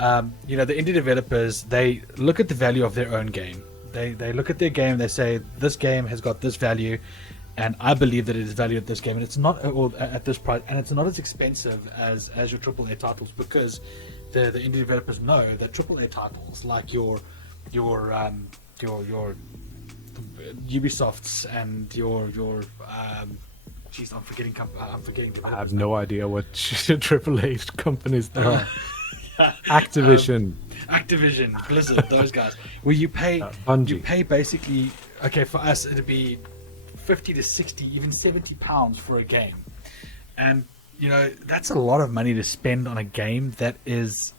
You know, the indie developers, they look at the value of their own game. They look at their game, they say this game has got this value, and I believe that it is valued at this game, and it's not at this price, and it's not as expensive as your AAA titles, because the indie developers know that AAA titles like your Ubisofts and your geez, I'm forgetting. I have no idea what AAA companies there are. Activision, Blizzard, those guys. Where you pay basically. Okay, for us it'd be 50 to 60, even £70 for a game, and you know that's a lot of money to spend on a game that it's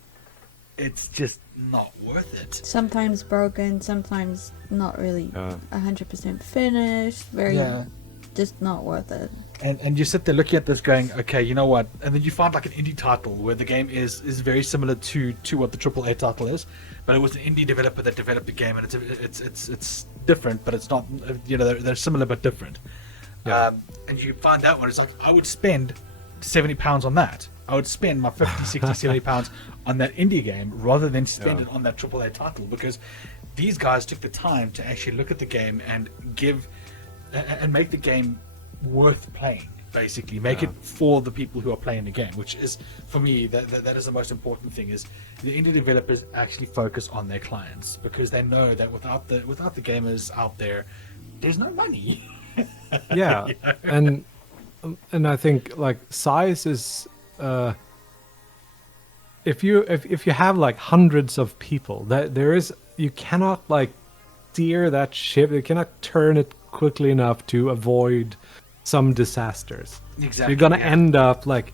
just not worth it. Sometimes broken, sometimes not really 100% finished. Just not worth it. And you sit there looking at this going, okay, you know what? And then you find like an indie title where the game is very similar to what the AAA title is, but it was an indie developer that developed the game, and it's different, but it's not. You know, they're similar but different. And you find that one, it's like I would spend £70 on that. I would spend my 50, 60, £70 on that indie game rather than spend it on that AAA title, because these guys took the time to actually look at the game and make the game worth playing, basically make it for the people who are playing the game, which is, for me, that is the most important thing. Is the indie developers actually focus on their clients, because they know that without the gamers out there's no money. You know? and I think like size is if you have like hundreds of people, that you cannot like steer that ship, you cannot turn it quickly enough to avoid some disasters. Exactly. So you're gonna end up like,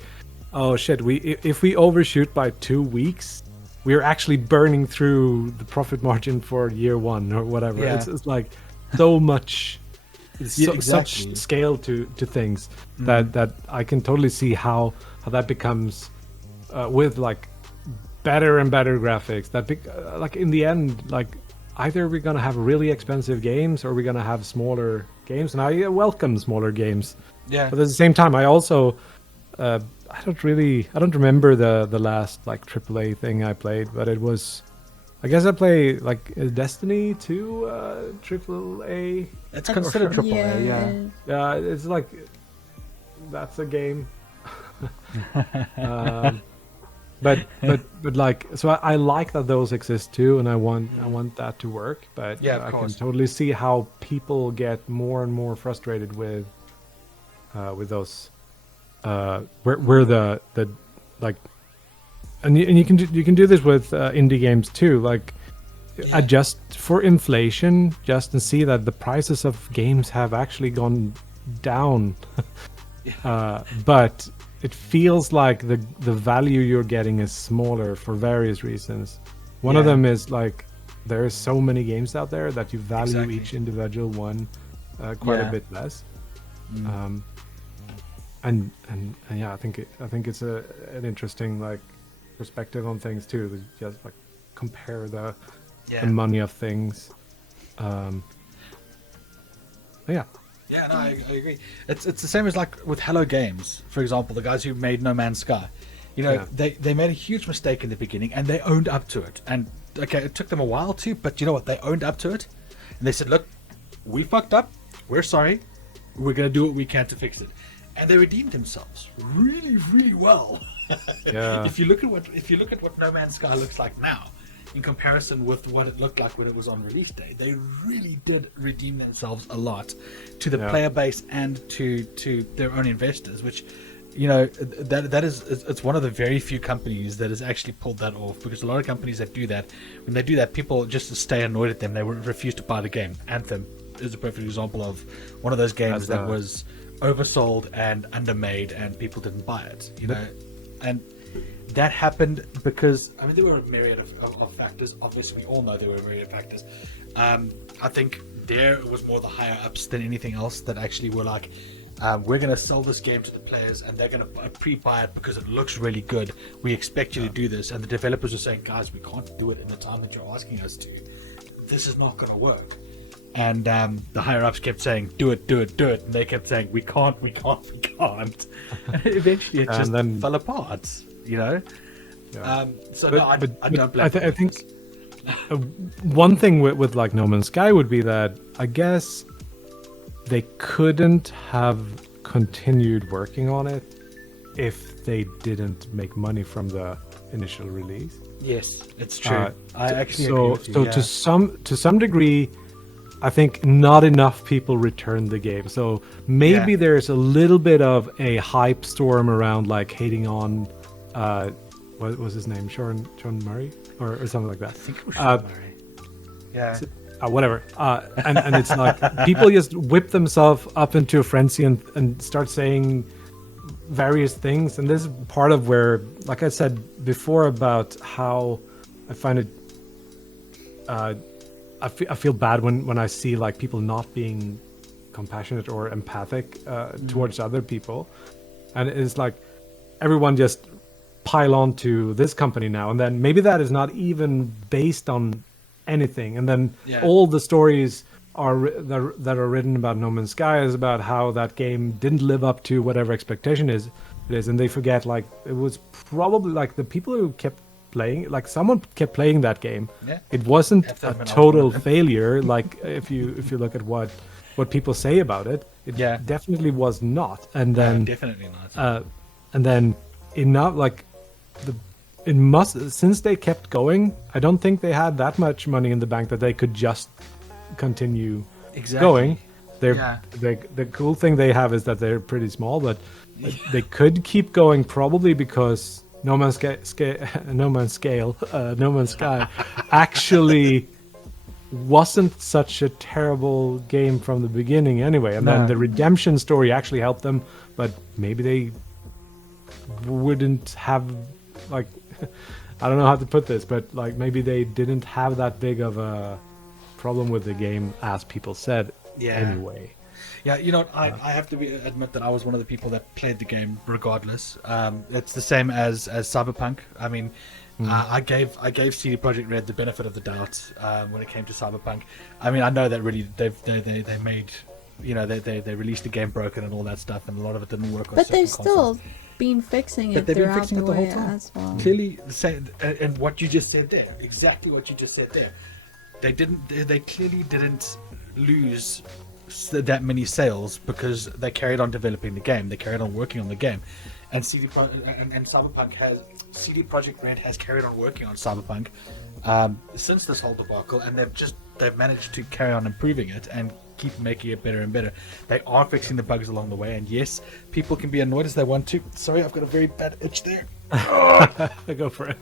oh shit, if we overshoot by 2 weeks, we're actually burning through the profit margin for year one or whatever. It's like so much, such scale to things that I can totally see how that becomes with like better and better graphics. Like in the end, like either we're gonna have really expensive games or we're gonna have smaller games, and I welcome smaller games. But at the same time, I also I don't remember the last like AAA thing I played, but it was, I guess I play like Destiny 2 AAA. It's considered AAA, yeah. It's like that's a game. But like, so I like that those exist too, and I want that to work. But I can totally see how people get more and more frustrated with those where the like, and you can do this with indie games too. Like adjust for inflation, just and see that the prices of games have actually gone down. But it feels like the value you're getting is smaller for various reasons. One of them is like there are so many games out there that you value each individual one quite a bit less. And yeah, I think it's an interesting like perspective on things too. To just like compare the money of things. Yeah. Yeah, no, I agree. It's the same as like with Hello Games, for example, the guys who made No Man's Sky. You know, they made a huge mistake in the beginning and they owned up to it. And okay, it took them a while to, but you know what? They owned up to it. And they said, look, we fucked up. We're sorry. We're going to do what we can to fix it. And they redeemed themselves really, really well. Yeah. If you look at what No Man's Sky looks like now, in comparison with what it looked like when it was on release day, they really did redeem themselves a lot to the player base and to their own investors, which, you know, that is, it's one of the very few companies that has actually pulled that off, because a lot of companies that do that, when they do that, people just stay annoyed at them. They refuse to buy the game. Anthem is a perfect example of one of those games that was oversold and undermade and people didn't buy it, you know. And that happened because, I mean, there were a myriad of factors. Obviously, we all know there were a myriad of factors. I think there was more the higher ups than anything else that actually were like, we're going to sell this game to the players and they're going to pre-buy it because it looks really good. We expect you to do this. And the developers were saying, guys, we can't do it in the time that you're asking us to. This is not going to work. And the higher ups kept saying, do it. And they kept saying, we can't. And eventually it just fell apart, you know? Yeah. I don't blame I think one thing with like No Man's Sky would be that I guess they couldn't have continued working on it if they didn't make money from the initial release. Yes, it's true. I actually agree with you, to some degree, I think not enough people returned the game. So maybe there's a little bit of a hype storm around like hating on what was his name? Sean Murray or something like that. I think it was Sean Murray. Yeah. Whatever. And it's like people just whip themselves up into a frenzy and start saying various things. And this is part of where, like I said before, about how I find it. I feel bad when I see like people not being compassionate or empathic towards other people, and it's like everyone just pile on to this company now, and then maybe that is not even based on anything, and then all the stories that are written about No Man's Sky is about how that game didn't live up to whatever expectation it is, and they forget like it was probably like the people who kept playing, like someone kept playing that game. It wasn't a total failure. Like if you look at what people say about it, it definitely was not. And then definitely not. And then enough like since they kept going, I don't think they had that much money in the bank that they could just continue going. The cool thing they have is that they're pretty small, but they could keep going probably because No Man's Sky actually wasn't such a terrible game from the beginning anyway. And then the redemption story actually helped them, but maybe they wouldn't have, like, I don't know how to put this, but like maybe they didn't have that big of a problem with the game as people said anyway. Yeah, you know, I have to admit that I was one of the people that played the game regardless. It's the same as Cyberpunk. I mean, I gave CD Projekt Red the benefit of the doubt when it came to Cyberpunk. I mean, I know that really they made, you know, they released the game broken and all that stuff, and a lot of it didn't work. But they've still been fixing it throughout the whole time as well. Clearly, and what you just said there, exactly what you just said there. They clearly didn't lose that many sales because they carried on developing the game. They carried on working on the game, and CD Projekt Red has carried on working on Cyberpunk since this whole debacle, and they've managed to carry on improving it and keep making it better and better. They are fixing the bugs along the way, and yes, people can be annoyed as they want to. Sorry, I've got a very bad itch there. Go for it.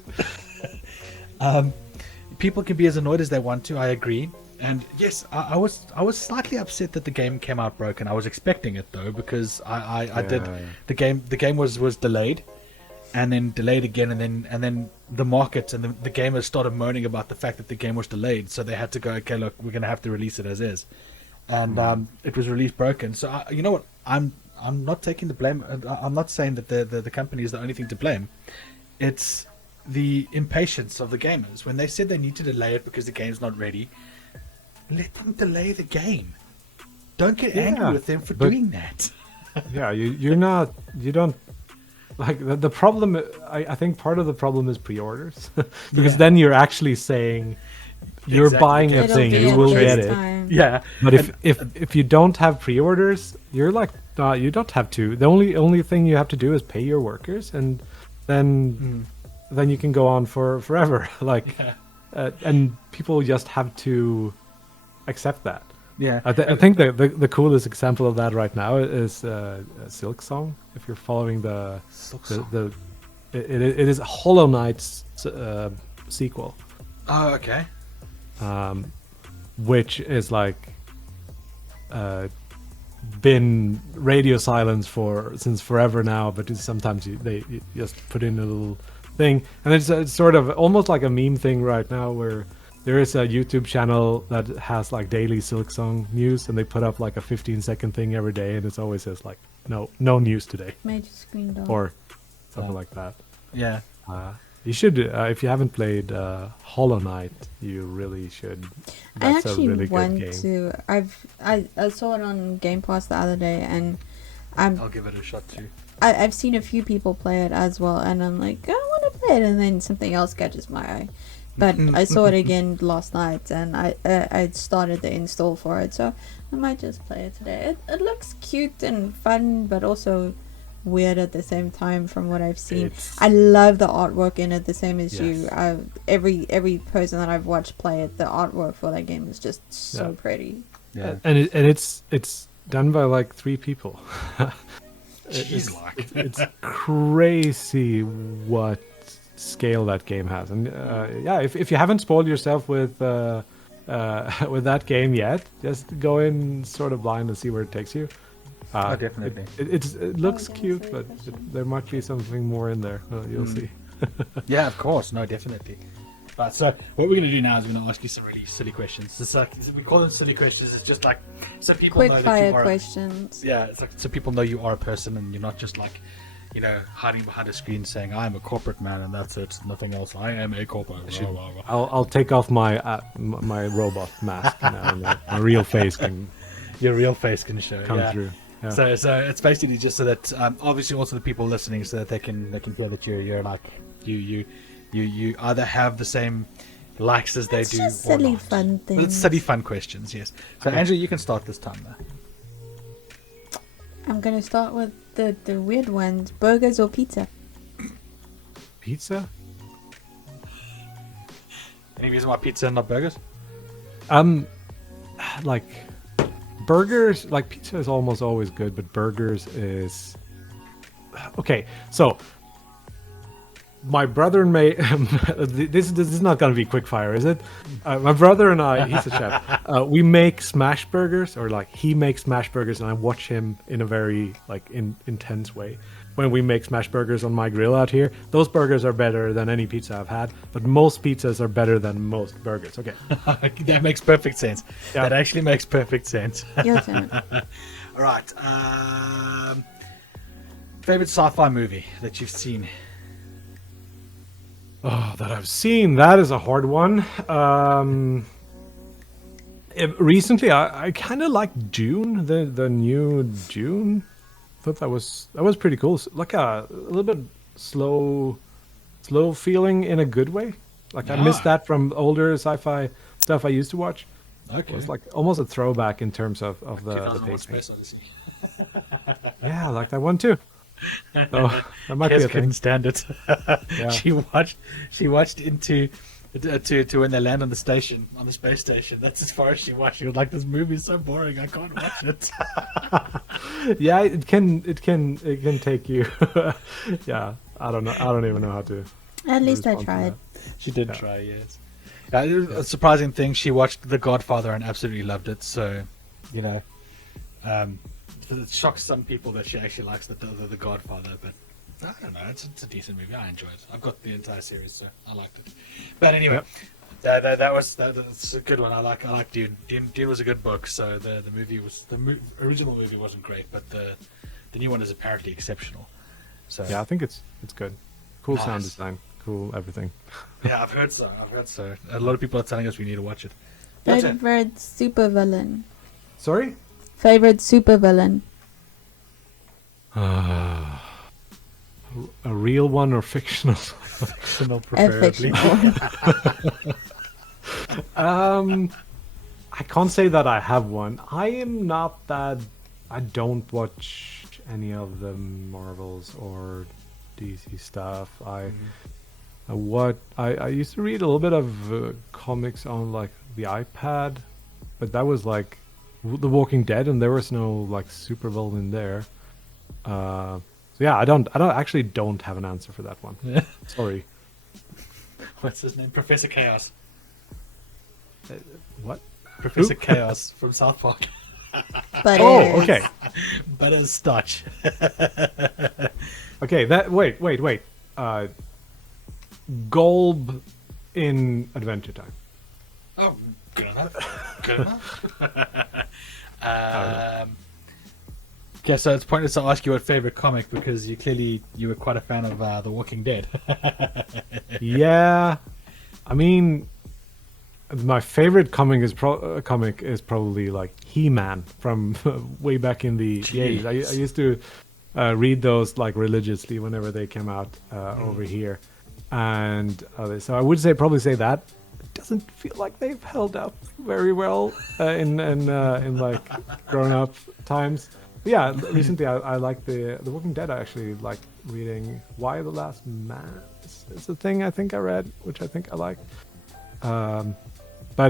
People can be as annoyed as they want to. I agree. And yes, I was slightly upset that the game came out broken. I was expecting it though, because I did the game was delayed, and then delayed again, and then the market and the gamers started moaning about the fact that the game was delayed, so they had to go, okay, look, we're gonna have to release it as is, and it was released broken. So you know what, I'm not taking the blame. I'm not saying that the company is the only thing to blame. It's the impatience of the gamers. When they said they need to delay it because the game's not ready, let them delay the game. Don't get angry with them for doing that. Yeah, you don't like the problem. I think part of the problem is pre-orders, because then you're actually saying you're buying a thing, you will get it. Yeah, but if you don't have pre-orders, you're like, you don't have to. The only thing you have to do is pay your workers, and then you can go on for forever. Like, and people just have to accept that. Yeah, I think the coolest example of that right now is Silk Song. If you're following it is Hollow Knight's sequel. Oh, okay. Which is like been radio silence since forever now, but sometimes they just put in a little thing, and it's sort of almost like a meme thing right now, where there is a YouTube channel that has like daily Silk Song news, and they put up like a 15-second thing every day, and it always says like no news today, Major screen door. or something like that. Yeah. You should, if you haven't played Hollow Knight, you really should. That's I actually a really want good game. to. I saw it on Game Pass the other day, and I'll give it a shot too. I've seen a few people play it as well, and I'm like, I want to play it, and then something else catches my eye. But I saw it again last night, and I started the install for it, so I might just play it today. It looks cute and fun, but also weird at the same time from what I've seen. I love the artwork in it, the same as you. Every person that I've watched play it, the artwork for that game is just so pretty. Yeah, and it's done by like 3 people. It's crazy what scale that game has, and if you haven't spoiled yourself with that game yet, just go in sort of blind and see where it takes you. Definitely. It looks cute, but there might be something more in there. You'll see. Yeah, of course. No, definitely. Right, so what we're going to do now is we're going to ask you some really silly questions. It's like, we call them silly questions. It's just like so people know that Quick you fire are. questions. Yeah, it's like so people know you are a person, and you're not just like, hiding behind a screen saying I'm a corporate man and that's it, nothing else. I am a corporate. I'll take off my robot mask now, and my real face can. Your real face can show. Come through. Yeah. So it's basically just so that obviously also the people listening, so that they can hear that you're like you either have the same likes as they do just or silly not. fun But it's things. silly fun questions, yes. So Andrew, you can start this time though. I'm gonna start with the weird ones. Burgers or pizza? Pizza? Any reason why pizza and not burgers? Like burgers, like pizza is almost always good, but burgers is okay. So my brother and me, this is not gonna be quick fire, is it? My brother and I, he's a chef. We make smash burgers, or like he makes smash burgers, and I watch him in a very like intense way. When we make smash burgers on my grill out here, those burgers are better than any pizza I've had, but most pizzas are better than most burgers. Okay. That makes perfect sense. Yeah. That actually makes perfect sense. Your turn. All right. Favorite sci-fi movie that you've seen? Oh, that I've seen. That is a hard one. Recently, I kind of liked Dune, the new Dune. I thought that was pretty cool. Like a little bit slow feeling in a good way. Like I missed that from older sci-fi stuff I used to watch. Okay. It was like almost a throwback in terms of the 2001 pacing. Space Odyssey. Yeah, I like that one too. So that might be Kes a couldn't thing. stand it. Yeah. She watched into to when they land on the station, on the space station. That's as far as she watched. She was like, "This movie is so boring. I can't watch it." Yeah, it can take you. Yeah, I don't know. I don't even know how to. At least I respond to tried. that. She did Yeah. try, yes. A surprising thing, she watched The Godfather and absolutely loved it. So, you know, it shocks some people that she actually likes the Godfather. But I don't know, it's a decent movie. I enjoy it. I've got the entire series, so I liked it. But anyway, that's a good one. I like Dune. Dune was a good book. So the movie was original movie wasn't great, but the new one is apparently exceptional. So Yeah, I think it's good. Cool Nice. sound design, cool everything. yeah, I've heard so. A lot of people are telling us we need to watch it. Your turn. Favorite supervillain. Sorry? Favorite supervillain. A real one or fictional? Fictional, A preferably. fictional. I can't say that I have one. I am not that. I don't watch any of the Marvels or DC stuff. I used to read a little bit of comics on like the iPad, but that was like The Walking Dead, and there was no like supervillain there. So yeah, I don't have an answer for that one. Sorry. What's his name? Professor Chaos. What? Professor Chaos from South Park. But Oh, okay. Butterscotch. Okay, wait. Golb in Adventure Time. Oh, good enough. Good enough. Okay, so it's pointless to ask you what favorite comic because you were quite a fan of The Walking Dead. Yeah, I mean, my favorite comic is probably like He-Man from way back in the 80s. I used to read those like religiously whenever they came out over here, and so I would probably say that. It doesn't feel like they've held up very well in like grown-up times. But yeah, recently I like the Walking Dead. I actually like reading Why the Last Man. It's a thing I think I read, which I think I like. But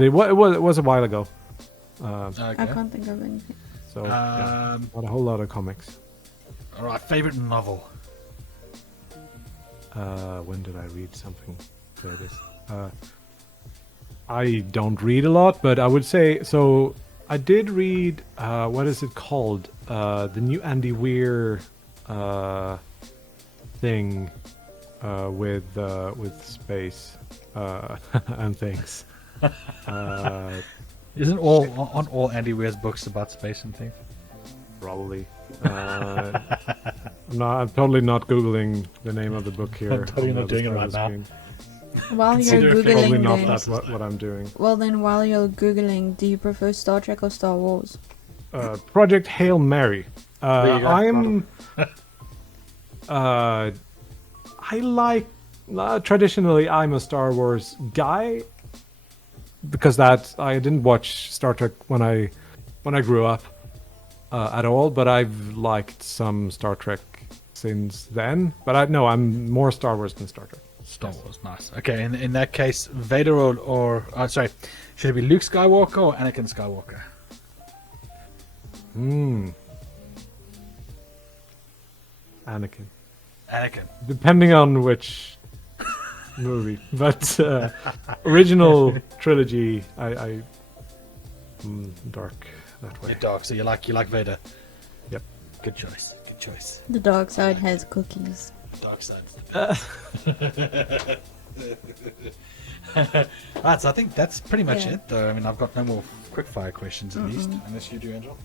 it was a while ago. Okay. I can't think of anything. So yeah, not a whole lot of comics. All right, favorite novel. When did I read something? There it is. I don't read a lot, but I would say so. I did read what is it called? The new Andy Weir thing with space and things. Isn't all Andy Weir's books about space and things? Probably. I'm totally not googling the name of the book here. I'm totally on the not doing it other right side of now. the screen. While you're Consider it Probably googling, not then, that's what I'm doing. well then, while you're googling, do you prefer Star Trek or Star Wars? Project Hail Mary. There you go. I'm. I like. Traditionally, I'm a Star Wars guy because I didn't watch Star Trek when I grew up at all, but I've liked some Star Trek since then. But I'm more Star Wars than Star Trek. Star Wars, nice. Okay, in that case, Vader or sorry, should it be Luke Skywalker or Anakin Skywalker? Anakin. Depending on which movie, but original trilogy, I dark that way. You're dark, so you like Vader. Yep. Good choice. Good choice. The dark side has cookies. Dark side. Right, so I think that's pretty much Yeah. it, though. I mean, I've got no more quickfire questions, at least, unless you do, Angel.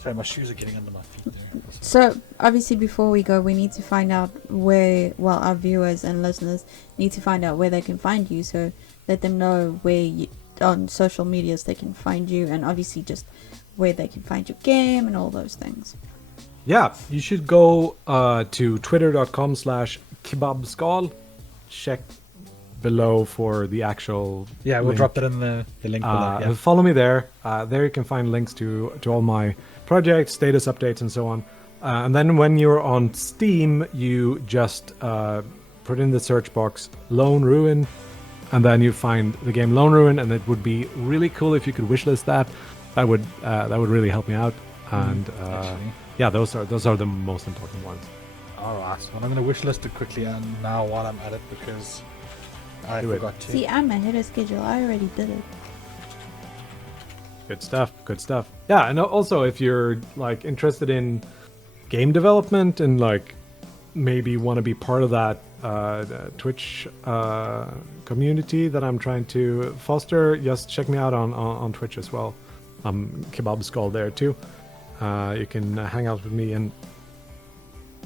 Sorry, my shoes are getting under my feet there. So, obviously, before we go, we need to find out our viewers and listeners need to find out where they can find you. So, let them know on social medias they can find you, and obviously just where they can find your game and all those things. Yeah, you should go to twitter.com/Kebabskal. Check below for the actual Yeah, we'll link. drop that in the link below. Yeah. Follow me there. There you can find links to all my projects, status updates, and so on. And then when you're on Steam, you just put in the search box Lone Ruin, and then you find the game Lone Ruin, and it would be really cool if you could wishlist that. That would really help me out. And yeah, those are the most important ones. All right. Well, I'm going to wishlist it quickly now while I'm at it because I Do it. forgot to. See, I'm ahead of schedule. I already did it. Good stuff. Good stuff. Yeah, and also if you're like interested in game development and like maybe want to be part of that Twitch community that I'm trying to foster, just check me out on Twitch as well. I'm Kebabskal there too. You can hang out with me and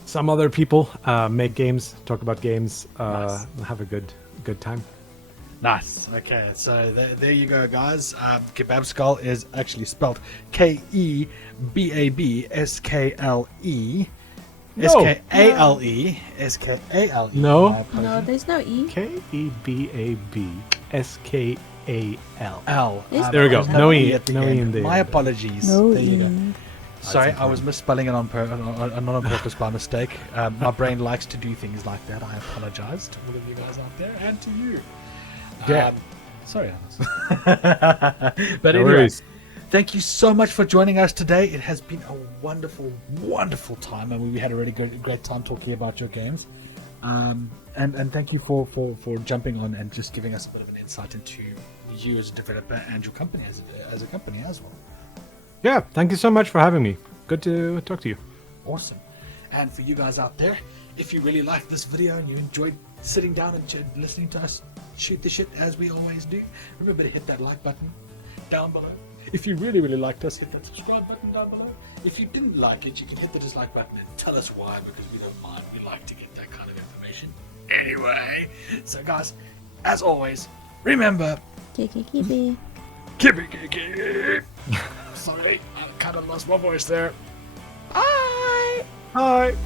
some other people, make games, talk about games, Nice. have a good time. Nice. Okay, so there you go, guys. Kebabskal is actually spelled Kebabskale. No. Skale. Skale. No. My apologies. No, there's no E. Kebabskal. L. Is There we go. there? No E. at the No E end. in there. My apologies. No There you go. E. Sorry, That's I was misspelling it not on purpose by mistake. My brain likes to do things like that. I apologize to all of you guys out there and to you. Yeah. Sorry, Alice. But No anyway, worries. thank you so much for joining us today. It has been a wonderful, wonderful time, and we had a really great time talking about your games. And thank you for jumping on and just giving us a bit of an insight into you as a developer and your company as a company as well. Yeah, thank you so much for having me. Good to talk to you. Awesome. And for you guys out there, if you really liked this video and you enjoyed sitting down and listening to us shoot the shit as we always do, remember to hit that like button down below. If you really, really liked us, hit that subscribe button down below. If you didn't like it, you can hit the dislike button and tell us why, because we don't mind. We like to get that kind of information. Anyway, so guys, as always, remember, Kiki. Kibby. Sorry, I kind of lost my voice there. Bye. Bye.